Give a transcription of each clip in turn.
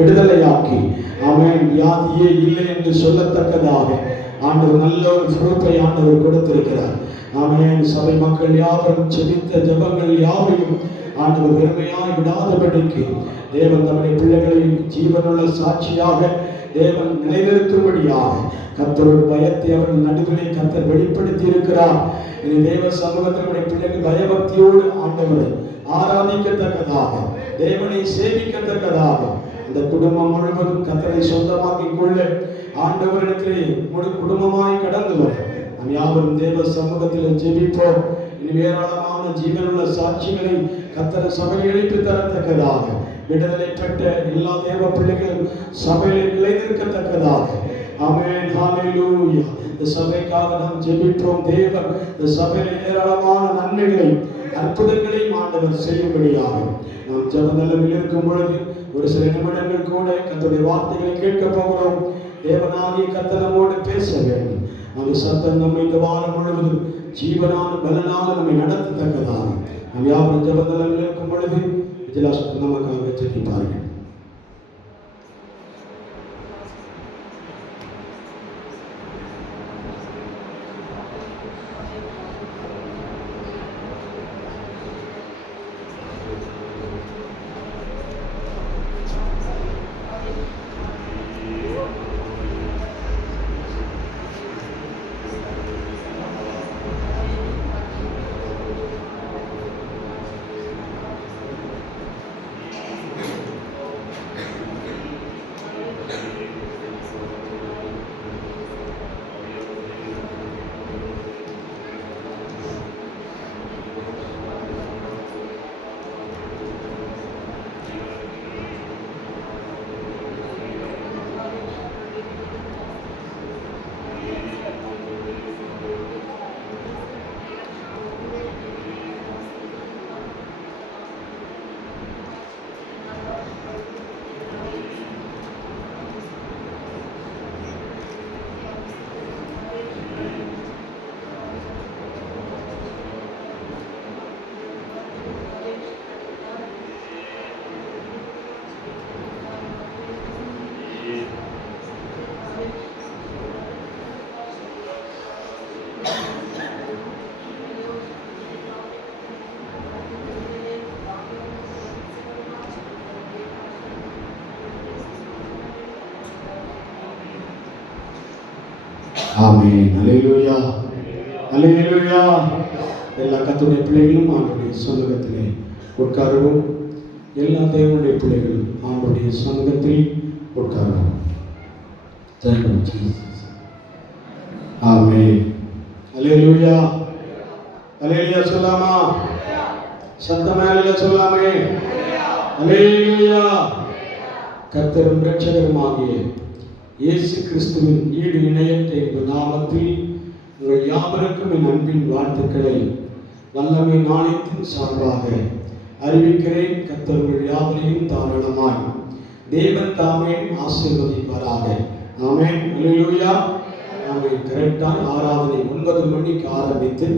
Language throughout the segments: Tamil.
விடுதலையாக்கி ஆமென் வியாதியே இல்லை என்று சொல்லத்தக்கதாக ஆண்டவர் நல்ல ஒரு பொறுப்பை ஆண்டவர் கொடுத்திருக்கிறார். ஆமென். சபை மக்கள் யாவரும் செபித்த ஜெபங்கள் யாவையும் ஆண்டவர் வெறுமையாய் விடாதபடிக்கு தேவன் தம்முடைய பிள்ளைகளை ஜீவனுள்ள சாட்சியாக தேவன் நிலைநிறுத்தும்படியாக கர்த்தரோட பயத்தை அவர்கள் நடுவிலே கர்த்தர் வெளிப்படுத்தி இருக்கிறார். இனி தேவ சமூகத்தினுடைய பிள்ளைகள் பயபக்தியோடு ஆண்டவரை ஆராதிக்கத்தக்கதாக தேவனை சேவிக்கத்தக்கதாக இந்த குடும்பம் முழுவதும் கர்த்தரை சொந்தமாக்கிக் கொள்ள ஆண்டவருக்கு முழு குடும்பமாய் கடந்து வர நாம் யாவரும் தேவ சமூகத்தில் ஜெபிப்போம். இனி ஏராளமான ஜீவனுள்ள சாட்சிகளை கர்த்தர் சபையில் எழுப்பி தரத்தக்கதாக விடுதலை பெற்ற எல்லா தேவ பிள்ளைகளும் சபையில் நிலைநிற்கத்தக்கதாக ஆமென். ஹல்லேலூயா. இந்த சபைக்காக நாம் ஜெபிப்போம். தேவன் இந்த சபையில் ஏராளமான நன்மைகளை அற்புதங்களையும் ஆண்டவர் செய்யும்படியாக நாம் ஜெப நிலையில் இருக்கும் பொழுது ஒரு சில நிமிடங்கள் கூட கர்த்தருடைய வார்த்தைகளை கேட்க போகிறோம். தேவனாகிய கர்த்தர் நம்மோடு பேச வேண்டும். அந்த சத்தம் நம்ம இந்த வாரம் முழுவதும் ஜீவனான பலனாக நம்மை நடத்தத்தக்கதாக நாம் யாவரும் ஜெப நிலையில் இருக்கும் பொழுது விஜயலாசன் நமக்காக ஜெபிப்பார்கள். ஆமென். அல்லேலூயா. அல்லேலூயா. எல்லா கர்த்தருடைய பிள்ளைகளும் ஆண்டவருடைய சமூகத்திலே உட்காரவும். எல்லா தேவனுடைய பிள்ளைகளும் ஆண்டவருடைய சமூகத்தில் உட்காரவும். Thank you, Jesus. ஆமென். அல்லேலூயா. அல்லேலூயா சொல்லாமா? சத்தமா அல்லேலூயா சொல்லாமே? அல்லேலூயா. கர்த்தரும் இரட்சகருமாகிய இயேசு கிறிஸ்துவின் ஈடு இணையற்ற நாமத்தில் உங்கள் யாவருக்கும் என் அன்பின் வாழ்த்துக்களை வல்லமை நாணயத்தின் சார்பாக அறிவிக்கிறேன். கர்த்தர் உங்கள் யாவரையும் தாராளமாய் தேவன் தாமே ஆசீர்வதிப்பாராக. ஆமென். அல்லேலூயா. ஆமென். கரெக்டாக ஆராதனை 9 மணிக்கு ஆரம்பித்து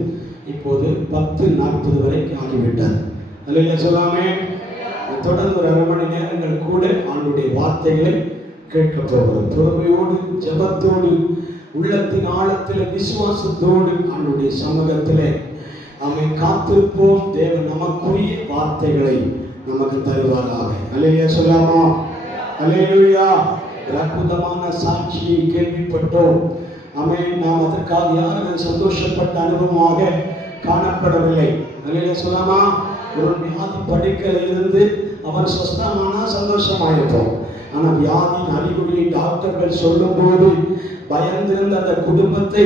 இப்போது 10:40 வரைக்கும் ஆகிவிட்டார். அல்லேலூயா சொல்லாமே? தொடர்ந்து ஒரு அரை மணி நேரங்கள் கூட ஆண்டுடைய வார்த்தைகளை கேட்க போகிறோம். பொறுமையோடு ஜெபத்தோடு உள்ளத்தின் ஆழத்தில் விசுவாசத்தோடு ஆண்டுடைய சமூகத்திலே நம்மை காத்திருப்போம். தேவன் நமக்குரிய வார்த்தைகளை நமக்கு தருவாராக. அல்லேலூயா சொல்லாமா? அல்லேலூயா. அற்புதமான சாட்சியை கேள்விப்பட்டோம். ஆமென். நாம் அதற்காக யாரும் சந்தோஷப்பட்ட அனுபவமாக காணப்படவில்லை. அல்லேலூயா சொல்லாமா? ஒரு வியாதி படுக்கையில் இருந்து அவர் சொஸ்தமானா சந்தோஷமாயிருப்போம். ஆனால் வியாதியின் அறிகுறியை டாக்டர்கள் சொல்லும் போது பயந்திருந்த அந்த குடும்பத்தை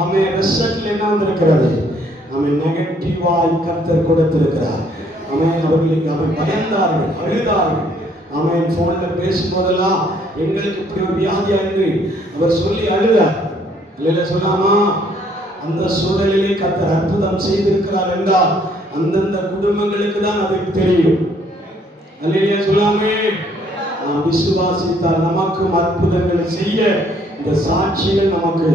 அவன் ரிசல்ட்ல என்ன வந்திருக்கிறது? அவன் நெகட்டிவாய் கர்த்தர் கொடுத்திருக்கிறார். அவர்களுக்கு பயந்தார்கள், அழுதார்கள். அவன் போன்ல பேசும்போதெல்லாம் எங்களுக்கு இப்படி ஒரு வியாதியா என்று அவர் சொல்லி அழுதார். இல்ல சொல்லாமா? அந்த சூழலிலே கர்த்தர் அற்புதம் செய்திருக்கிறார் என்றால் அந்தந்த குடும்பங்களுக்கு தான் அது தெரியும். அல்லேலூயா சொல்லாமே? விசுவாசித்தால் நமக்கும் அற்புதங்களை செய்ய இந்த சாட்சிகள் நமக்கு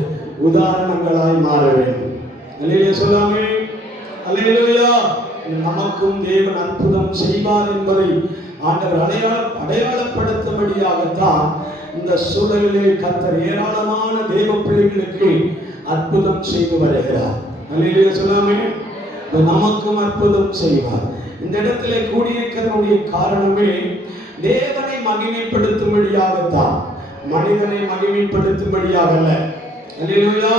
உதாரணங்களாய் மாற வேண்டும். அல்லேலூயா சொல்லாமே? அல்லேலூயா. நமக்கும் தேவன் அற்புதம் செய்வார் என்பதை ஆண்டவர் அடையாளப்படுத்தும்படி காட்டும்படியாகத்தான் இந்த சூழலிலே கர்த்தர் ஏராளமான தேவ பிள்ளைகளுக்கு அற்புதம் செய்து வருகிறார். அல்லேலூயா சொல்லாமே. நமக்கும் அற்புதம் செய்வார். இந்த இடத்திலே கூடியிருக்கிறதுடைய காரணமே தேவனை மகிமைப்படுத்தும்படியாகத்தான், மனிதனை மகிமைப்படுத்தும்படியாக அல்ல. அல்லேலூயா.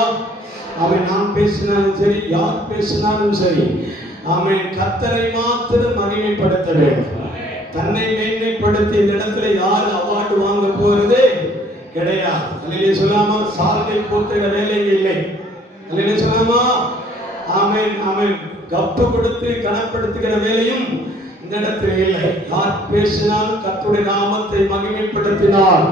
அவன் நான் பேசினாலும் சரி, யார் பேசினாலும் சரி, அவன் கர்த்தரை மாத்திரம் மகிமைப்படுத்த வேண்டும். தன்னை மேன்மைப்படுத்தி இந்த இடத்துல யார் அவார்டு வாங்க போறது கிடையாது. அல்லேலூயா சொல்லாமா. சால்வை போத்துகிற வேலை இல்லை. அல்லேலூயா சொல்லாமா. ஆமென் ஆமென். கப்பு கொடுத்து கனப்படுத்துகிற வேலையும் இந்த இடத்துல இல்லை. யார் பேசினாலும் கர்த்தருடைய நாமத்தை மகிமைப்படுத்தினால்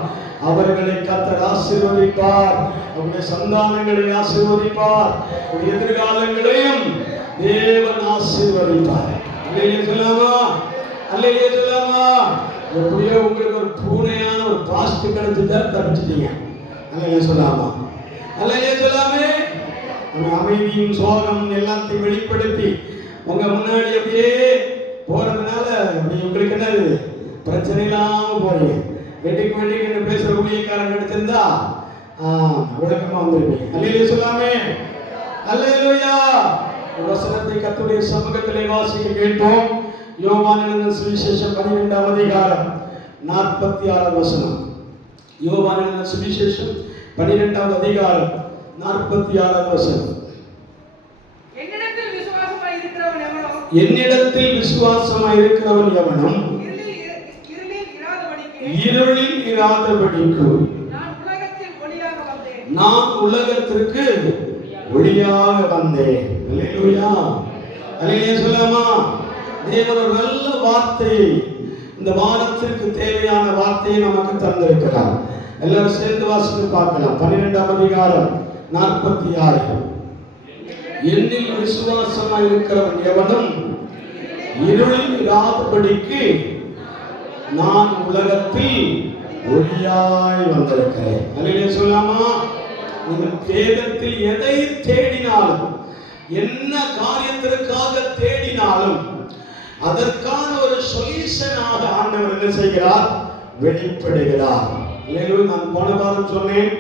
அவர்களை கர்த்தர் ஆசீர்வதிப்பார். அவருடைய சந்தானங்களை ஆசீர்வதிப்பார். அவருடைய எதிர்காலங்களையும் தேவன் ஆசீர்வதிப்பார். அல்லேலூயா சொல்லாமா. அல்லேலூயா சொல்லாமா. எப்படியோ உங்களுக்கு ஒரு பூனையான ஒரு பிளாஸ்டிக் கிடைச்சுட்டா தப்பிச்சிட்டீங்க. அல்லேலூயா சொல்லாமா. அல்லேலூயா சொல்லாமே. அமைதியும் சோகம் எல்லாத்தையும் வெளிப்படுத்தி உங்க முன்னாடி அப்படியே போறதுனால உங்களுக்கு என்னது பிரச்சனை இல்லாம போறீங்க. வெட்டிக்கு வெட்டிக்கு பேசுற ஊழியக்காரன் கிடைச்சிருந்தா விளக்கமா வந்துருப்பீங்க. அல்லேலூயா சொல்லாமே. அல்லேலூயா. வசனத்தை கர்த்தருடைய சமூகத்திலே வாசிக்க கேட்போம். யோவான் எழுதின சுவிசேஷம் 12ஆம் அதிகாரம் 46ஆம் வசனம். யோவான் எழுதின சுவிசேஷம் 12ஆம் அதிகாரம் 46ஆம் வசனம். என்னிடத்தில் விசுவாசமாய் இருக்கிறவன் எவனும் இருளில் இராதபடிக்கு நான் உலகத்திற்கு ஒளியாக வந்தேன். அல்லேலூயா. அல்லேலூயா சொல்லாமா. தேவன் ஒரு நல்ல வார்த்தையை, இந்த வாரத்திற்கு தேவையான வார்த்தையை நமக்கு தந்திருக்கிறார். எல்லாரும் சேர்ந்து வாசித்து பார்க்கலாம். 12ஆம் அதிகாரம் 46. என்னில் விசுவாசமாய் இருக்கிறவன் எவனும் இருளில் இராதபடிக்கு நான் உலகத்தில் ஒளியாய் வந்திருக்கிறேன். அல்லேலூயா சொல்லாமா. நீங்கள் வேதத்தில் எதை தேடினாலும், என்ன காரியத்திற்காக தேடினாலும் அதற்கான ஒரு சொல்யூஷனாக ஆண்டவர் என்ன செய்கிறார்? வெளிப்படுகிறார். நான் போன வாரம் சொன்னேன்,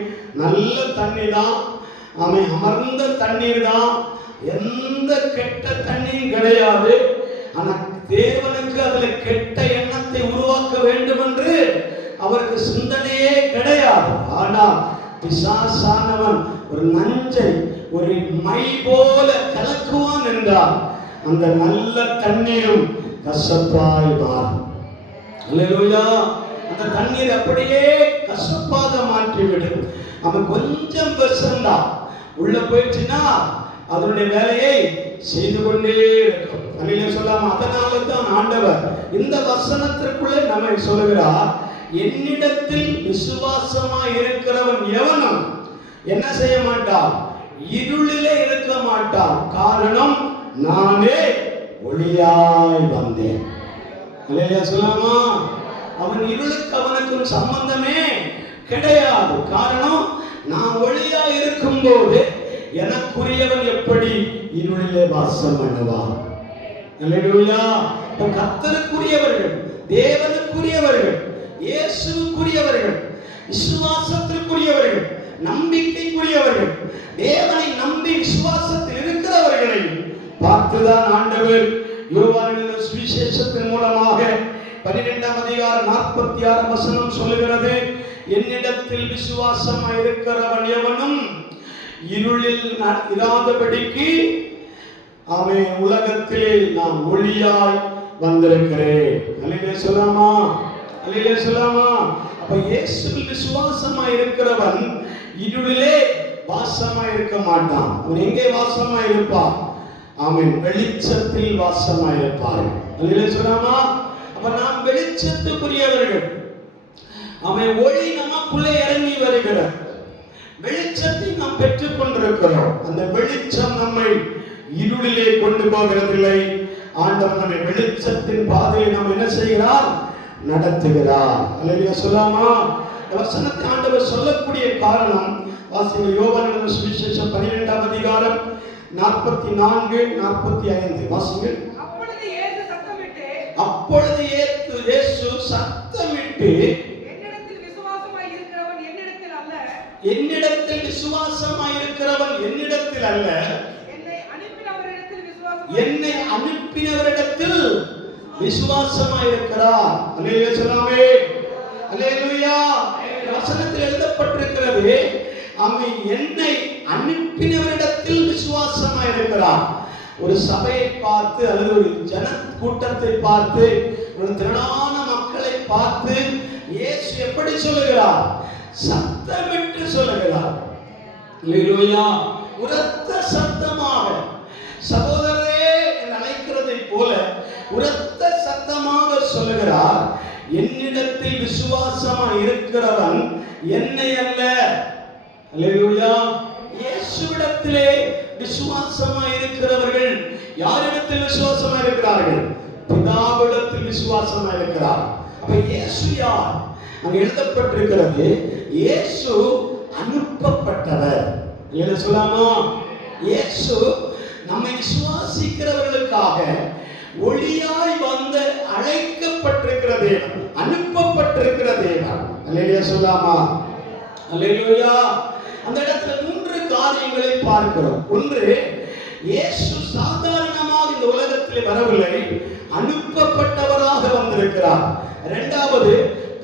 நல்ல தண்ணி தான், அவன் அமர்ந்த தண்ணீர் தான், எந்த கெட்ட தண்ணியும் கிடையாது. ஆனால் தேவனுக்கு அதுல கெட்ட எண்ணத்தை உருவாக்க வேண்டும் என்று அவருக்கு சிந்தனையே கிடையாது. ஆனால் பிசாசானவன் ஒரு நஞ்சை ஒரு மை போல கலக்குவான் என்றால் அந்த நல்ல தண்ணீரும் கசப்பாய் மாறும். அல்லேலூயா. அந்த தண்ணீர் அப்படியே கசப்பாக மாற்றிவிடும். அவன் கொஞ்சம் பெசண்டா உள்ள போயிடுச்சுன்னா அதனுடைய வேலையை செய்து கொண்டே இருக்கும். அல்லேலூயா சொல்லாம. அதனால தான் ஆண்டவர் இந்த வசனத்திற்குள்ளே நம்மை சொல்லுகிறார், என்னிடத்தில் விசுவாசமாய் இருக்கிறவன் எவனும் என்ன செய்ய மாட்டான்? இருளிலே இருக்க மாட்டான். காரணம், நானே ஒளியாய் வந்தேன். அல்லேலூயா சொல்லாமா. அவன் இருளுக்கு அவனுக்கும் சம்பந்தமே கிடையாது. காரணம், நான் ஒளியாய் இருக்கும் போது எனக்குரியவன் எப்படி இருளிலே வாசம் பண்ணுவான்? அல்லேலூயா. கர்த்தருக்குரியவர்கள், தேவனுக்குரியவர்கள், இயேசுவுக்குரியவர்கள், விசுவாசத்திற்குரியவர்கள், நம்பிக்கைக்குரியவர்கள், தேவனை நம்பி விசுவாசத்தில் இருக்கிறவர்களை பார்த்துதான் ஆண்டவர் யோவான் எழுதின சுவிசேஷத்தின் மூலமாக 12ஆம் அதிகாரம் 46ஆம் வசனம் சொல்லுகிறது, என்னிடத்தில் விசுவாசமாய் இருக்கிறவன் எவனும் இருளில் இராதபடிக்கு அவன் உலகத்திலே நான் ஒளியாய் வந்திருக்கிறேன். அல்லேலூயா சொல்லாமா. அல்லேலூயா சொல்லாமா. அப்ப இயேசுவில் விசுவாசமாய் இருக்கிறவன் இருளிலே வாசமாய் இருக்க மாட்டான். அவன் எங்கே வாசமாய் இருப்பான்? அவன் வெளிச்சத்தில் வாசமாய் இருப்பார். அல்லேலூயா சொல்லாமா. அப்ப நாம் வெளிச்சத்துக்குரியவர்கள். அவன் ஒளி நமக்குள்ளே இறங்கி வருகிறார். வெளிச்சத்தை நாம் பெற்றுக் கொண்டிருக்கிறோம். அந்த வெளிச்சம் நம்மை இருளிலே கொண்டு போகிறதில்லை. ஆண்டவர் நம்மை வெளிச்சத்தின் பாதையை நாம் என்ன செய்கிறார்? நடத்துகிறார். அல்லேலூயா சொல்லாமா. வசனத்தை ஆண்டவர் சொல்லக்கூடிய காரணம் வாசிங்க. யோவான் எழுதின சுவிசேஷம் 12ஆம் அதிகாரம் 44, 45 வாசிங்க. அப்பொழுது இயேசு சத்தமிட்டு என்னிடத்தில் விசுவாசமாயிருக்கிறவன் என்னிடத்தில் அல்ல, என்னை அனுப்பினவரிடத்தில் விசுவாசமாயிருக்கிறார். அல்லேலூயா சொல்லாமே. அல்லேலூயா. வசனத்தில் எழுதப்பட்டிருக்கிறது, அவன் என்னை அனுப்பினவரிடத்தில் விசுவாசமாயிருக்கிறார். ஒரு சபையை பார்த்து அல்லது ஒரு ஜன கூட்டத்தை பார்த்து ஒரு திரளான மக்களை பார்த்து இயேசு எப்படி சொல்லுகிறார்? சத்தமிட்டு சொல்லுகிறார். அல்லேலூயா. உரத்த சத்தமாக, சகோதரரே என்று அழைக்கிறதை போல உரத்த சத்தமாக சொல்லுகிறார், என்னிடத்தில் விசுவாசமாக இருக்கிறவன் என்னை அல்ல. அல்லேலூயா. இயேசுவிடத்திலே விசுவாசமாக இருக்கிறவர்கள் யாரிடத்தில் விசுவாசமாக இருக்கிறார்கள்? பிதாவிடத்தில் விசுவாசமாக இருக்கிறார். அப்ப இயேசு யார்? அங்க எழுதப்பட்டிருக்கிறது, இயேசு அனுப்பப்பட்டவர். என்ன சொல்லாமா? இயேசு நம்மை விசுவாசிக்கிறவர்களுக்காக ஒளியாய் வந்து அழைக்கப்பட்டிருக்கிற தேவன், அனுப்பப்பட்டிருக்கிற தேவன். அல்லேலூயா சொல்லாமா? அல்லேலூயா. அந்த இடத்துல 3 காரியங்களை பார்க்கிறோம். ஒன்று, இயேசு சாதாரணமாக இந்த உலகத்தில் வரவில்லை, அனுப்பப்பட்டவராக வந்திருக்கிறார். இரண்டாவது,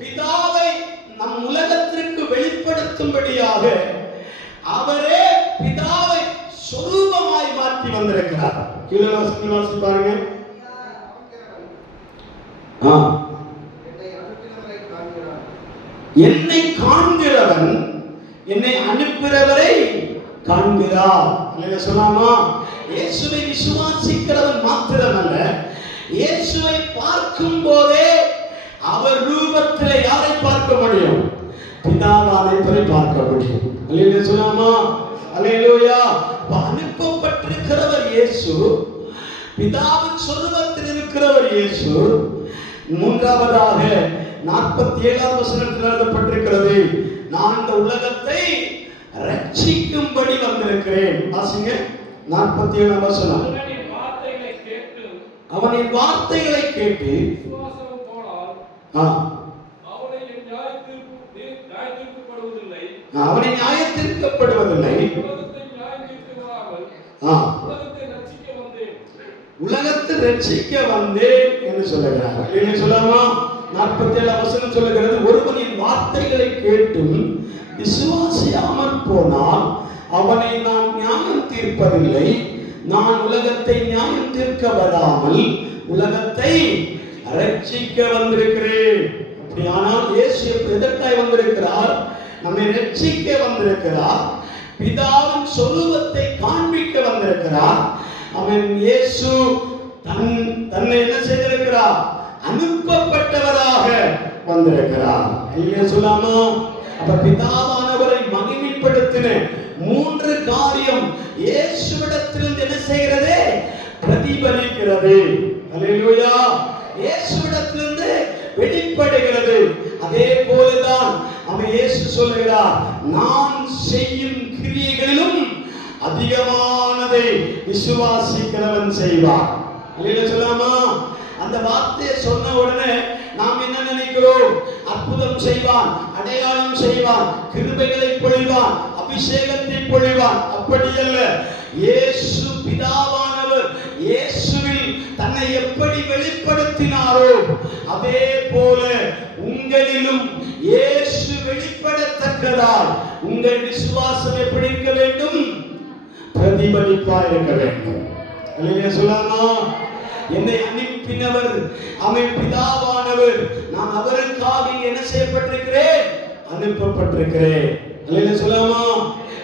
பிதாவை நம் உலகத்திற்கு வெளிப்படுத்தும்படியாக அவரே பிதாவை சொரூபமாய் மாற்றி வந்திருக்கிறார். கீழே வாசி பாருங்க. என்னை காண்கிறவன் என்னை அனுப்புகிறவரை காண்கிறார். என்ன சொல்லாமா? இயேசுவை விசுவாசிக்கிறவன் மாத்திரமல்ல, இயேசுவை பார்க்கும் போதே அவர் ரூபத்தில் யாரை பார்க்க முடியும்? பிதாவானவரை பார்க்க முடியும். அல்லேலூயா சொல்லாமா? அல்லேலூயா. அனுப்பப்பட்டிருக்கிறவர் இயேசு, பிதாவின் சொரூபத்தில் இருக்கிறவர் இயேசு. மூன்றாவதாக 47ஆம் வசனத்தில் எழுதப்பட்டிருக்கிறது, நான் இந்த உலகத்தை ரட்சிக்கும்படி வந்திருக்கிறேன். வாசிங்க 47ஆம் வசனம். அவனின் வார்த்தைகளை கேட்டு அவனை நியாயத்தீர்க்கப்படுவதில்லை, உலகத்தை ரட்சிக்க வந்தேன் என்று சொல்லுகிறார். என்ன சொல்லாமா? 47ஆம் வசனம் சொல்லுகிறது, ஒருவனின் வார்த்தைகளை கேட்டும் விசுவாசியாமல் போனால் அவனை நான் நியாயம் தீர்ப்பதில்லை, நான் உலகத்தை நியாயம் தீர்க்க வராமல் உலகத்தை ரட்சிக்க வந்திருக்கிறேன். அப்படியானால் இயேசு எதற்காய் வந்திருக்கிறார்? நம்மை ரட்சிக்க வந்திருக்கிறார், பிதாவின் சொரூபத்தை காண்பிக்க வந்திருக்கிறார். அவன் இயேசு தன்னை என்ன செய்திருக்கிறார்? அனுப்பப்பட்டவராக வந்திருக்கிறார். இல்லையா சொல்லாமா? அப்ப பிதாவானவரை மகிமைப்படுத்தின 3 காரியம் இயேசுவிடத்திலிருந்து என்ன செய்கிறது? பிரதிபலிக்கிறது. அல்லேலூயா. இயேசுவிடத்திலிருந்து வெளிப்படுகிறது. அதே போலதான் அவன் இயேசு சொல்லுகிறார், நான் செய்யும் கிரியைகளிலும் அதிகமானதை விசுவாசிக்கிறவன் செய்வார். அல்லேலூயா சொல்லாமா? அந்த வார்த்தையை சொன்ன உடனே நாம் என்ன நினைக்கிறோம்? அற்புதம் செய்வான், அடையாளம் செய்வான், கிருபைகளை பொழிவான், அபிஷேகத்தை பொழிவான். அப்படி அல்ல. இயேசு பிதாவானவர் இயேசுவில் தன்னை எப்படி வெளிப்படுத்தினாரோ அதே போல உங்களிலும் இயேசு வெளிப்படத்தக்கதால் உங்கள் விசுவாசம் எப்படி இருக்க வேண்டும்? பிரதிபலிப்பா இருக்க வேண்டும். அல்லேலூயா சொல்லாமா? என்னை அனுப்பினவர் அவன் பிதாவானவர், நான் அவருக்காக என்ன செய்யப்பட்டிருக்கிறேன்? அனுப்பப்பட்டிருக்கிறேன். அல்லேலூயா சொல்லாமா?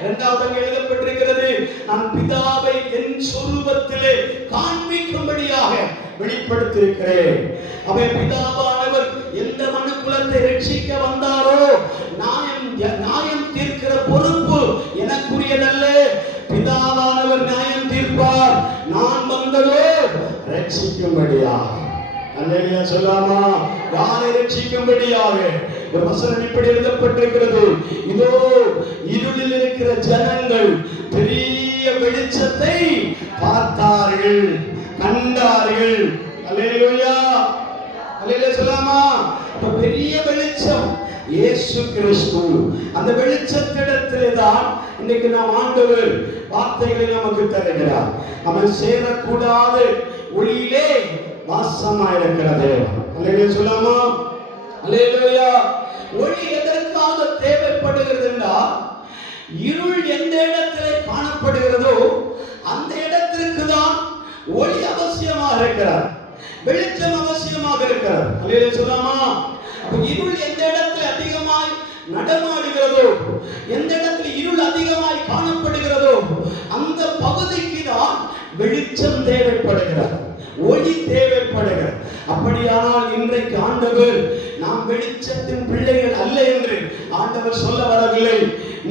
இரண்டாவது எழுதப்பட்டிருக்கிறது, நான் பிதாவை என் சொரூபத்திலே காண்பிக்கும்படியாக வெளிப்படுத்தியிருக்கிறேன். அவன் பிதாவானவர் எந்த மனுக்குலத்தை ரட்சிக்க வந்தாரோ நியாயம் தீர்க்கிற பொறுப்பு எனக்குரியதல்ல. பிதாவானவர் நியாயம் தீர்ப்பார், நான் வந்ததோ ரட்சிக்கும்படியாக. அல்லேலூயா சொல்லாமா? யாரை ரட்சிக்கும்படியாக? ஒரு வசனம் இப்படி எழுதப்பட்டிருக்கிறது, இதோ இருளில் இருக்கிற ஜனங்கள் பெரிய வெளிச்சத்தை பார்த்தார்கள், கண்டார்கள். அல்லேலூயா. அல்லேலூயா சொல்லாமா? பெரிய வெளிச்சம் இயேசு கிறிஸ்து. அந்த வெளிச்சத்திடத்திலே தான் இன்னைக்கு நாம் ஆண்டவர் வார்த்தைகளை நமக்கு தருகிறார். அவன் சேரக்கூடாத ஒளியிலே வாசமாயிருக்கிற தேவன். அல்லேலூயா சொல்லாமா? அல்லேலூயா. ஒளி எதற்காக தேவைப்படுகிறது என்றால், இருள் எந்த இடத்திலே காணப்படுகிறதோ அந்த இடத்திற்கு தான் ஒளி அவசியமாக இருக்கிறார், வெளிச்சம் அவசியமாக இருக்கிறார். அல்லேலூயா சொல்லாமா? இருள் எந்த இடத்துல அதிகமாய் நடமாடுகிறதோ, எந்த இடத்துல இருள் அதிகமாய் காணப்படுகிறதோ அந்த பகுதிக்கு தான் வெளிச்சம் தேவைப்படுகிறது, ஒளி தேவைப்படுகிறது. அப்படியானால் இன்றைக்கு ஆண்டவர் நாம் வெளிச்சத்தின் பிள்ளைகள் அல்ல என்று ஆண்டவர் சொல்ல வரவில்லை.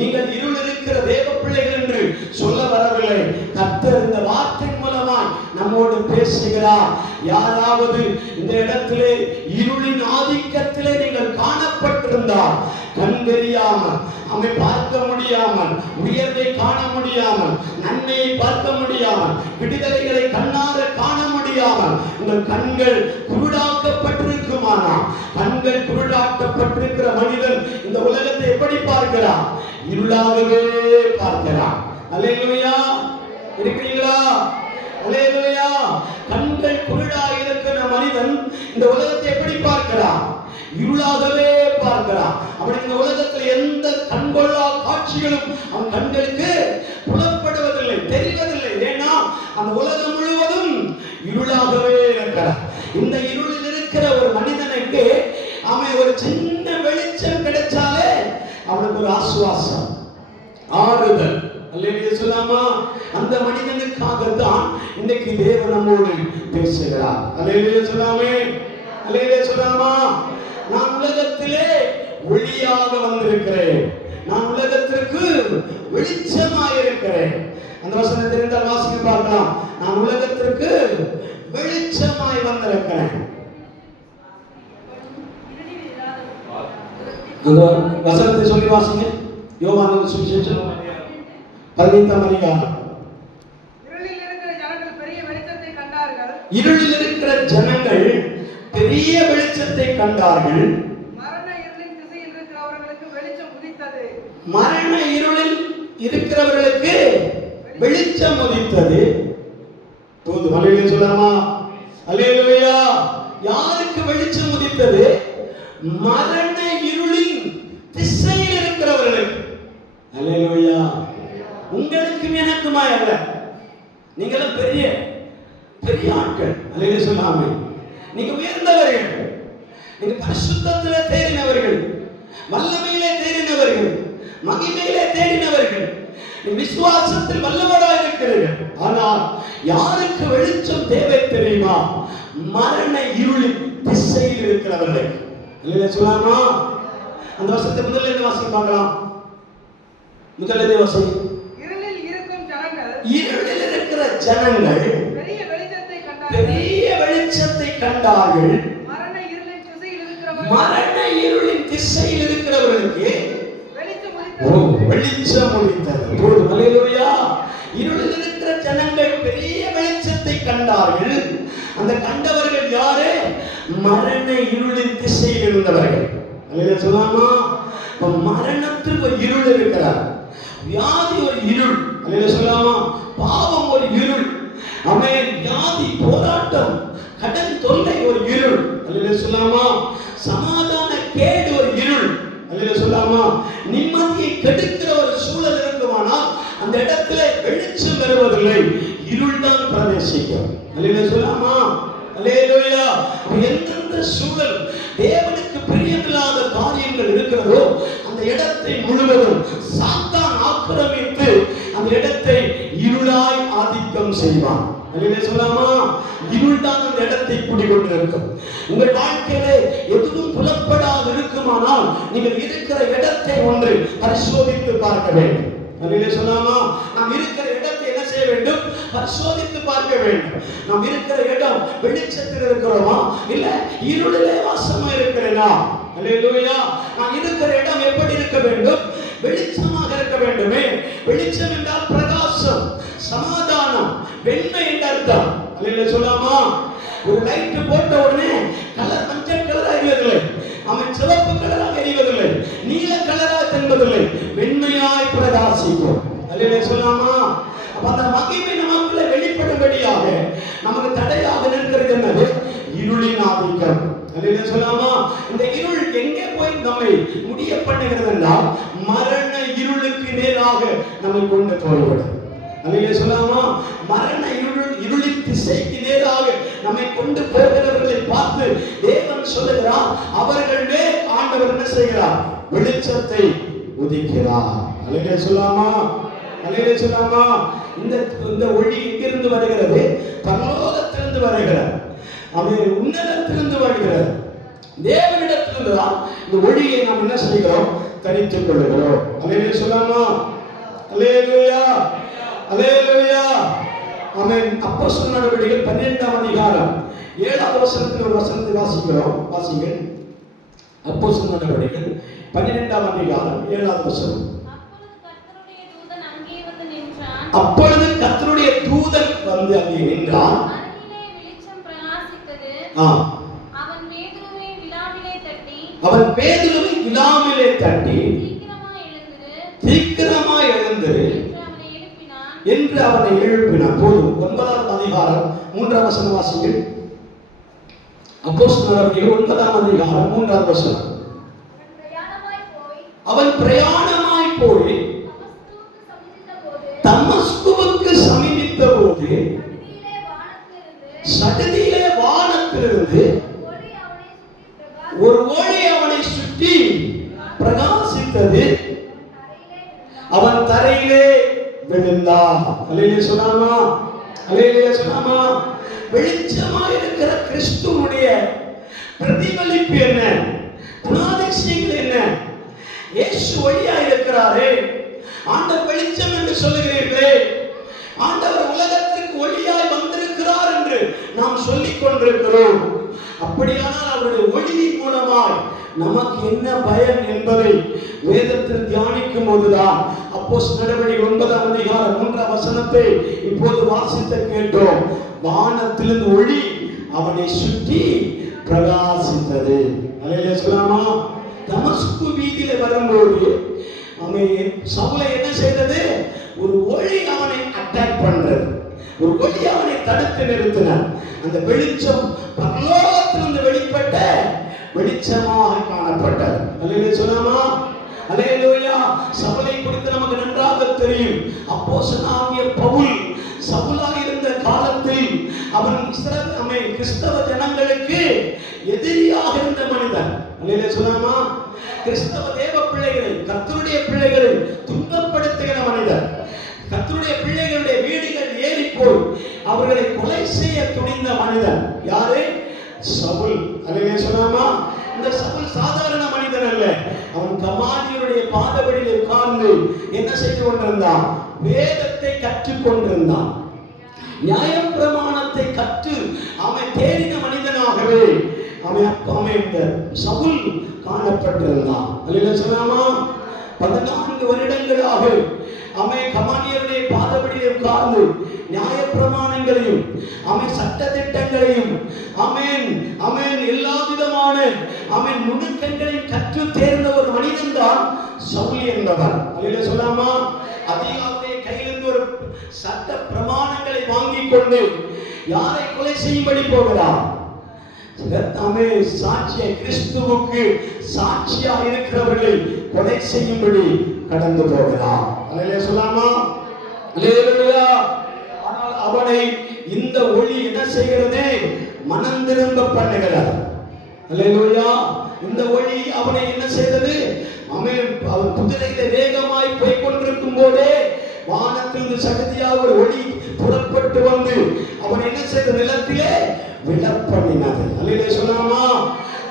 நீங்கள் இருள் இருக்கிற தேவ பிள்ளைகள் என்று சொல்ல வரவில்லை. கர்த்தர் இந்த வார்த்தை மூலமாய் நம்மோடு பேசுகிறார். யாராவது இந்த இடத்திலே இருளின் ஆதிக்கத்திலே நீங்கள் காணப்பட்டிருந்தால், கண் தெரியாமல், அவை பார்க்க முடியாமல், உயர்வை காண முடியாமல், நன்மையை பார்க்க முடியாமல், விடுதலைகளை கண்ணார காண முடியாமல் உங்கள் கண்கள் குருடாக்கப்பட்டிருக்குமானால், கண்கள் குருடாக்கப்பட்டிருக்கிற மனிதன் இந்த உலகத்தை எப்படி பார்க்கிறான்? இருளாகவே பார்க்கிறான். அல்லேலூயா. இருக்கிறீங்களா? அல்லேலூயா. கண்கள் குருடாக இருக்கிற மனிதன் இந்த உலகத்தை எப்படி பார்க்கிறான்? இருளாகவே பார்க்கிறான். அப்படி இந்த உலகத்தில் எந்த கண்கொள்ளா காட்சிகளும் அவன் கண்களுக்கு புலப்படுவதில்லை, தெரிவதில்லை. ஏன்னா அந்த உலகம் முழுவதும் இருளாகவே இருக்கிறான். இந்த இருளில் இருக்கிற ஒரு மனிதனுக்கு அவன் ஒரு சின்ன வெளிச்சம் கிடைச்சாலே அவனுக்கு ஒரு ஆசுவாசம், ஆறுதல். அல்லேலூயா சொல்லாமா? அந்த மனிதனுக்காகத்தான் இன்னைக்கு தேவன் நம்மோடு பேசுகிறார். அல்லேலூயா சொல்லாமே? அல்லேலூயா சொல்லாமா? நான் உலகத்திலே ஒளியாக வந்திருக்கிறேன், நான் உலகத்திற்கு வெளிச்சமாக இருக்கிறேன். அந்த வசனத்தை இருந்தால் வாசிக்க பார்க்கலாம். நான் உலகத்திற்கு வெளிச்சமாய் வந்திருக்கிறேன். அந்த வசனத்தை சொல்லி வாசிங்க. யோவான் சுவிசேஷம் 15ஆம் அதிகாரம். இருளில் இருக்கிற ஜனங்கள் பெரிய வெளிச்சத்தை கண்டார்கள். மரண இருளில் இருக்கிறவர்களுக்கு வெளிச்சம் உதித்தது. போதும். அல்லேலூயா சொல்லாமா? அல்லேலூயா. யாருக்கு வெளிச்சம் உதித்தது? மரண இருளின் திசையில் இருக்கிறவர்களுக்கு. அல்லேலூயா. உங்களுக்கும் எனக்குமா அல்ல, நீங்களும் பெரிய பெரிய ஆட்கள். அல்லேலூயா சொல்லாமே? நீங்க உயர்ந்தவர்கள், நீங்க பரிசுத்தத்திலே தேறினவர்கள், வல்லமையிலே தேறினவர்கள், மகிமையிலே தேறினவர்கள், விசுவாசத்தில் வல்லவராக இருக்கிறீர்கள். ஆனால் யாருக்கு வெளிச்சம் தேவை தெரியுமா? மரண இருளின் திசையில் இருக்கிறவர்கள். அல்லேலூயா சொல்லாமா? அந்த வசனத்தை முதல்ல இருந்து வாசிக்க பார்க்கலாம். முதல்ல இருந்து வாசி. இருளில் இருக்கிற ஜனங்கள் பெரிய வெளிச்சத்தை கண்டார்கள். மரண இருளின் திசையில் இருக்கிறவர்களுக்கு வெளிச்சம் உதித்தது. அல்லேலூயா. இருளில் இருக்கிற ஜனங்கள் பெரிய வெளிச்சத்தை கண்டார்கள். அந்த கண்டவர்கள் யாரு? மரண இருளின் திசையில் இருந்தவர்கள். அல்லேலூயா சொல்லாமா? மரணத்துக்கு ஒரு இருள் இருக்கிறார், வியாதி ஒரு இருள். அல்லேலூயா சொல்லாமா? பாவம் ஒரு இருள், அவன் வியாதி, போராட்டம், கடன் தொல்லை ஒரு இருள். அல்லேலூயா சொல்லாமா? சமாதான கேடு ஒரு இருள். அல்லேலூயா சொல்லாமா? நிம்மதியை கெடுக்கிற ஒரு சூழல் இருக்குமானால் அந்த இடத்துல வெளிச்சம் வருவதில்லை, இருள் தான் பிரவேசிக்கும். அல்லேலூயா சொல்லாமா? அல்லேலூயா. எந்தெந்த சூழல் தேவனுக்கு பிரியமில்லாத காரியங்கள் இருக்கிறதோ அந்த இடத்தை முழுவதும் சாத்தான் ஆக்கிரமித்து அந்த இடத்தை இருளாய் ஆதிக்கம் செய்வான். அல்லேலூயா சொல்லாமா? இருள் தான் அந்த இடத்தை குடிகொண்டிருக்கும். உங்கள் வாழ்க்கையிலே எதுவும் புலப்படாது இருக்குமானால் நீங்கள் இருக்கிற இடத்தை ஒன்று பரிசோதித்து பார்க்க வேண்டும். அல்லேலூயா சொல்லாமா? நாம் இருக்கிற இடத்தை என்ன செய்ய வேண்டும்? பரிசோதித்து பார்க்க வேண்டும். நாம் இருக்கிற இடம் வெளிச்சத்தில் இருக்கிறோமா, இல்ல இருளிலே வாசமா இருக்கிறேனா? அல்லேலூயா. நாம் இருக்கிற இடம் எப்படி இருக்க வேண்டும்? வெளிச்சமாக இருக்க வேண்டுமே. வெளிச்சம் என்றால் பிரகாசம், சமாதானம், வெண்மை என்ற அர்த்தம். அல்லேலூயா சொல்லாமா? ஒரு லைட் போட்ட உடனே கலர் மஞ்சள் கலராக எரியவில்லை, அவன் சிவப்பு கலராக எரியவில்லை. பிரகாசிக்கும். அல்லேலூயா சொல்லாமா? அப்ப அந்த மகிமை நமக்குள்ள வெளிப்படும்படியாக நமக்கு தடையாக நிற்கிறது என்னது? இருளின் ஆதிக்கம். அல்லேலூயா சொல்லாமா? இந்த இருள் எங்கே போய் நம்மை முடிய பண்ணுகிறது என்றால் மரண இருளுக்கு நேராக நம்மை கொண்டு போய்விடும். அல்லேலூயா சொல்லாமா? மரண இருளின் திசைக்கு நேராக நம்மை கொண்டு போகிறவர்களை பார்த்து தேவன் சொல்லுகிறார், அவர்கள் மேல் ஆண்டவர் என்ன செய்கிறார்? வெளிச்சத்தை உதிக்கிறார். அல்லேலூயா சொல்லாமா? அல்லேலூயா சொல்லாமா? இந்த ஒளி எங்கிருந்து வருகிறது? பரலோகத்திலிருந்து வருகிறது. அவன் உன்னதத்திலிருந்து வருகிறது. தேவனிடத்திலிருந்து தான் இந்த ஒளியை நாம் என்ன செய்கிறோம்? தரித்துக் கொள்கிறோம். அல்லேலூயா சொல்லாமா? அல்லேலூயா, அல்லேலூயா. ஆமென். அப்போஸ்தலர் நடவடிக்கைகள் 12ஆம் அதிகாரம் 7வது வசனத்தில் ஒரு வசனத்தை வாசிக்கிறோம். வாசிங்கள். அப்போஸ்தலர் நடவடிக்கைகள் 12ஆம் அதிகாரம் 7வது வசனம். அப்பொழுது கர்த்தருடைய தூதன் வந்து அங்கே நின்றான். அருகிலே வெளிச்சம் பிரகாசித்தது. அவன் பேதுருவை விலாவிலே தட்டி சீக்கிரமாய் எழுந்திரு என்று அவனை எழுப்பினான். போதும். 9ஆம் அதிகாரம் 3ஆம் வசனம் வாசிங்கள். அப்போஸ்தலர் நடவடிக்கைகள் 9ஆம் அதிகாரம் 3ஆம் வசனம். அவன் பிரயாணமாய் போய் தமஸ்குவுக்கு சமீபித்த போது சகதியிலே வானத்திலிருந்து ஒரு ஒளி அவனை சுற்றி பிரகாசித்தது. அவன் தரையிலே விழுந்தான். அல்லேலூயா சொல்லாமா? அல்லேலூயா சொல்லாமா? வெளிச்சமாய் இருக்கிற கிறிஸ்துவுடைய பிரதிபலிப்பு என்ன? குணாதிசயங்கள் என்ன? இயேசு ஒளியாய் இருக்கிறாரே, ஆண்டவர் வெளிச்சம் என்று சொல்லுகிறீர்களே, ஆண்டவர் உலகத்திற்கு ஒளியாய் வந்திருக்கிறார் என்று நாம் சொல்லிக் கொண்டிருக்கிறோம். அப்படியானால் அவருடைய ஒளியின் மூலமாய் நமக்கு என்ன பயன் என்பதை வேதத்தில் தியானிக்கும் போதுதான் அப்போஸ்தலர் நடவடிக்கைகள் 9ஆம் அதிகாரம் 3ஆம் வசனத்தை இப்போது வாசித்து கேட்டோம். வானத்திலிருந்து ஒளி அவனை சுற்றி பிரகாசித்தது. அல்லேலூயா சொல்லாமா? தமஸ்கு வீதியில வரும்போது சவுலை என்ன செய்தது? ஒரு ஒளி அவனை அட்டாக் பண்றது, ஒரு ஒளி அவனை தடுத்து நிறுத்தினார். அந்த வெளிச்சம் பரலோகத்திலிருந்து வெளிப்பட்ட வெளிச்சமாக காணப்பட்டது. அல்லேலூயா சொல்லாமா? அல்லேலூயா. சவுலை குறித்து நமக்கு நன்றாக தெரியும். அப்போஸ்தலனாகிய பவுல் சவுலாக இருந்த காலத்தில் அவன் கிறிஸ்தவ ஜனங்களுக்கு எதிரியாக இருந்த மனிதன். அல்லேலூயா சொல்லாமா? கிறிஸ்தவ தேவ பிள்ளைகளை, கர்த்தருடைய பிள்ளைகளை துன்பப்படுத்துகிற மனிதர். கர்த்தருடைய பிள்ளைகளுடைய வீடுகள் ஏறி போய் அவர்களை கொலை செய்ய துணிந்த மனிதன். யாரு? சவுல். அல்லேலூயா சொல்லாமா? இந்த சவுல் சாதாரண மனிதன் அல்ல. அவன் கமாலியருடைய பாதபடியில் உட்கார்ந்து என்ன செய்து கொண்டிருந்தான்? வேதத்தை கற்றுக் கொண்டிருந்தான். நியாயப்பிரமாணத்தை கற்று அவன் தேடின மனிதனாகவே அவன் இந்த சவுல் காணப்பட்டிருந்தான். அல்லேலூயா சொல்லாமா? 14 வருடங்களாக அவன் கமாலியருடைய பாதபடியில் உட்கார்ந்து நியாயப்பிரமாணங்களையும் அவன் சட்ட திட்டங்களையும் அவன் எல்லா விதமான நுணுக்கங்களையும் கற்று தேர்ந்த ஒரு மனிதன் தான் சவுல் என்பவர். அல்லேலூயா சொல்லாமா? அதிகாவுடைய கையிலிருந்து ஒரு சட்ட பிரமாணங்களை வாங்கி கொண்டு யாரை கொலை செய்யும்படி போகிறார்? சாட்சியை, கிறிஸ்துவுக்கு சாட்சியா இருக்கிறவர்களை கொலை செய்யும்படி கடந்து போகிறார். அல்லேலூயா சொல்லாமா? அல்லேலூயா. ஆனால் அவனை இந்த ஒளி என்ன செய்கிறது? மனம் திரும்ப பண்ணுகிறார். அல்லேலூயா. இந்த ஒளி அவனை என்ன செய்தது? அவன் குதிரையில வேகமாய் போய் கொண்டிருக்கும் போதே வானத்திலிருந்து சகதியாக ஒரு ஒளி புறப்பட்டு வந்து அவன் என்ன செய்த? நிலத்திலே விழப்பண்ணினது. அல்லேலூயா சொல்லாமா?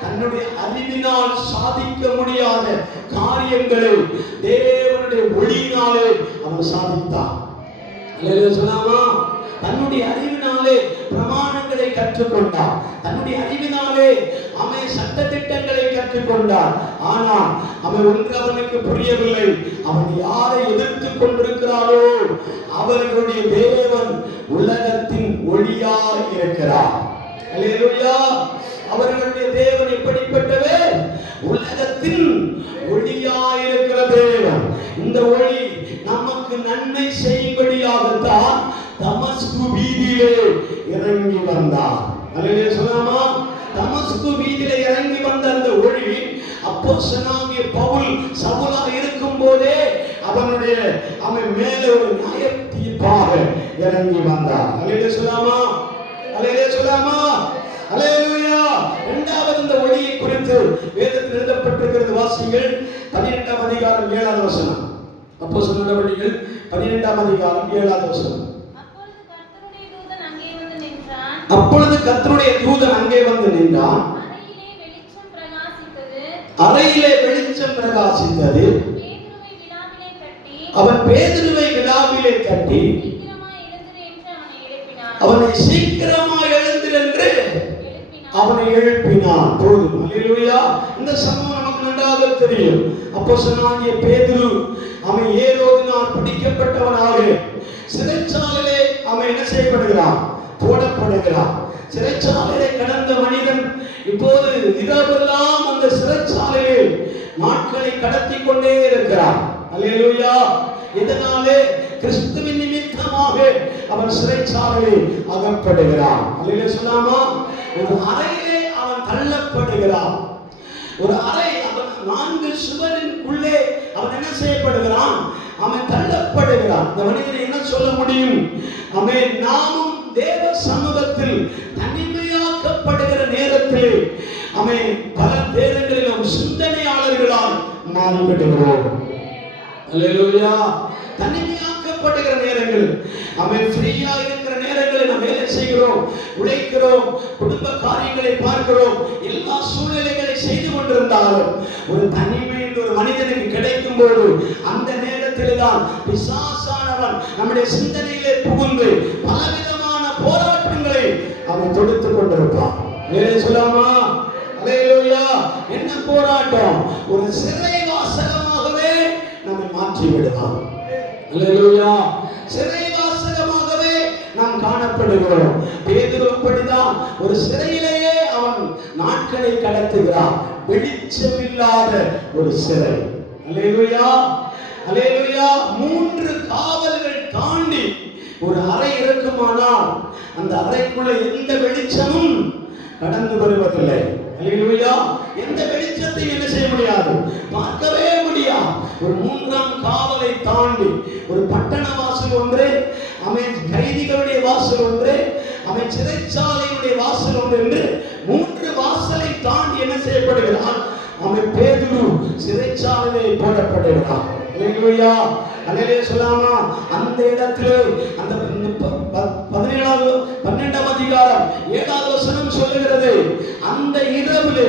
தன்னுடைய அறிவினால் சாதிக்க முடியாத காரியங்களை தேவனுடைய ஒளியினாலே அவன் சாதித்தான். அல்லேலூயா சொல்லாமா? தன்னுடைய அறிவினாலே பிரமாணங்களை கற்றுக்கொண்டார். தன்னுடைய அறிவினாலே அவன் சட்ட திட்டங்களை கற்றுக்கொண்டார். ஆனால் அவன் ஒன்று அவனுக்கு புரியவில்லை. அவன் யாரை எதிர்த்து கொண்டிருக்கிறாரோ அவர்களுடைய தேவன் உலகத்தின் ஒளியாய் இருக்கிறார். அல்லேலூயா. அவர்களுடைய தேவன் எப்படிப்பட்டவர்? உலகத்தின் ஒளியாய் இருக்கிற தேவன். இந்த ஒளி நாம் அப்போஸ்தலனாகிய பவுல் சவுலாக இருக்கும் போதே அவனுடைய அவன் மேலே ஒரு நியாய தீர்ப்பாக இறங்கி வந்தார். அல்லேலூயா சொல்லாமா, அல்லேலூயா சொல்லாமா, அல்லேலூயா. இரண்டாவது இந்த ஒளியை குறித்து வேதத்தில் எழுதப்பட்டிருக்கிறது. வாசிங்கள் 12ஆம் அதிகாரம் 7வது வசனம். அப்போஸ்தலர் நடவடிக்கைகள் 12ஆம் அதிகாரம் 7வது வசனம். அப்பொழுது கர்த்தருடைய தூதன் அங்கே வந்து நின்றான். அறையிலே வெளிச்சம் பிரகாசித்தது. அவன் பேதுருவை விலாவிலே தட்டி அவனை சீக்கிரமாய் எழுந்திரு என்று அவனை எழுப்பினான். போதும். அல்லேலூயா. இந்த சம்பவம் நமக்கு நன்றாக தெரியும். அப்போஸ்தலனாகிய பேதுரு அவன் ஏரோதினால் பிடிக்கப்பட்டவனாக சிறைச்சாலையிலே அவன் என்ன செய்யப்படுகிறான்? போடப்படுகிறான். சிறைச்சாலையை கடந்த மனிதன் இப்போது இரவெல்லாம் அந்த சிறைச்சாலையில் நாட்களை கடத்தி கொண்டே இருக்கிறான். அல்லேலூயா. இதனாலே கிறிஸ்துவின் நிமித்தமாக அவன் சிறைச்சாலையில் அகப்படுகிறான். அல்லேலூயா சொல்லாமா. ஒரு அறையிலே அவன் தள்ளப்படுகிறான். ஒரு அறை, அவன் 4 சுவரின் உள்ளே அவன் என்ன செய்யப்படுகிறான்? அவன் தள்ளப்படுகிறான். இந்த மனிதனை என்ன சொல்ல முடியும்? அவன் நாமும் தேவ சமூகத்தில் தனிமையாக்கப்படுகிற நேரத்தில் அவன் பல நேரங்களிலும் சிந்தனையாளர்களால் மாறிவிடுகிறோம். அல்லேலூயா. தனிமையாக்கப்படுகிற நேரங்கள், அவன் ஃப்ரீயா இருக்கிற நேரங்களில் நாம் வேலை செய்கிறோம், உழைக்கிறோம், குடும்ப காரியங்களை பார்க்கிறோம், எல்லா சூழ்நிலைகளை செய்து கொண்டிருந்தாலும் ஒரு தனிமை ஒரு மனிதனுக்கு கிடைக்கும் போது அந்த நேரத்தில் தான் பிசாசானவன் நம்முடைய சிந்தனையிலே புகுந்து பலவிதமான போராட்டங்களை அவன் தொடுத்துக் கொண்டிருப்பான். வேலை சொல்லாமா. அல்லேலூயா. என்ன போராட்டம்? ஒரு சிறை வாசகமாகவே நம்மை மாற்றி விடுவான். அல்லேலூயா. சிறை வாசகமாகவே நாம் காணப்படுகிறோம். பேதுரு அப்படிதான் ஒரு சிறையிலேயே அவன் நாட்களை கடத்துகிறான். வெளிச்சமில்லாத ஒரு சிறை. அல்லேலூயா, அல்லேலூயா. 3 காவல்கள் தாண்டி ஒரு அறை இருக்குமானால் அந்த அறைக்குள்ள எந்த வெளிச்சமும் கடந்து வருவதில்லை. அல்லேலூயா. எந்த வெளிச்சத்தையும் என்ன செய்ய முடியாது? பார்க்கவே முடியாது. ஒரு 3ஆம் காவலை தாண்டி ஒரு பட்டண வாசல் ஒன்று, அவன் கைதிகளுடைய வாசல் ஒன்று, அவன் சிறைச்சாலையுடைய வாசல் ஒன்று என்று 3 வாசலை தாண்டி என்ன செய்யப்படுகிறான்? அவன் பேதுரு சிறைச்சாலையிலே போடப்படுகிறான். அல்லேலூயா, அல்லேலூயா சொல்லாமா. அந்த இடத்திலே அந்த 12ஆம் அதிகாரம் 7வது வசனம் சொல்லுகிறது, அந்த இரவிலே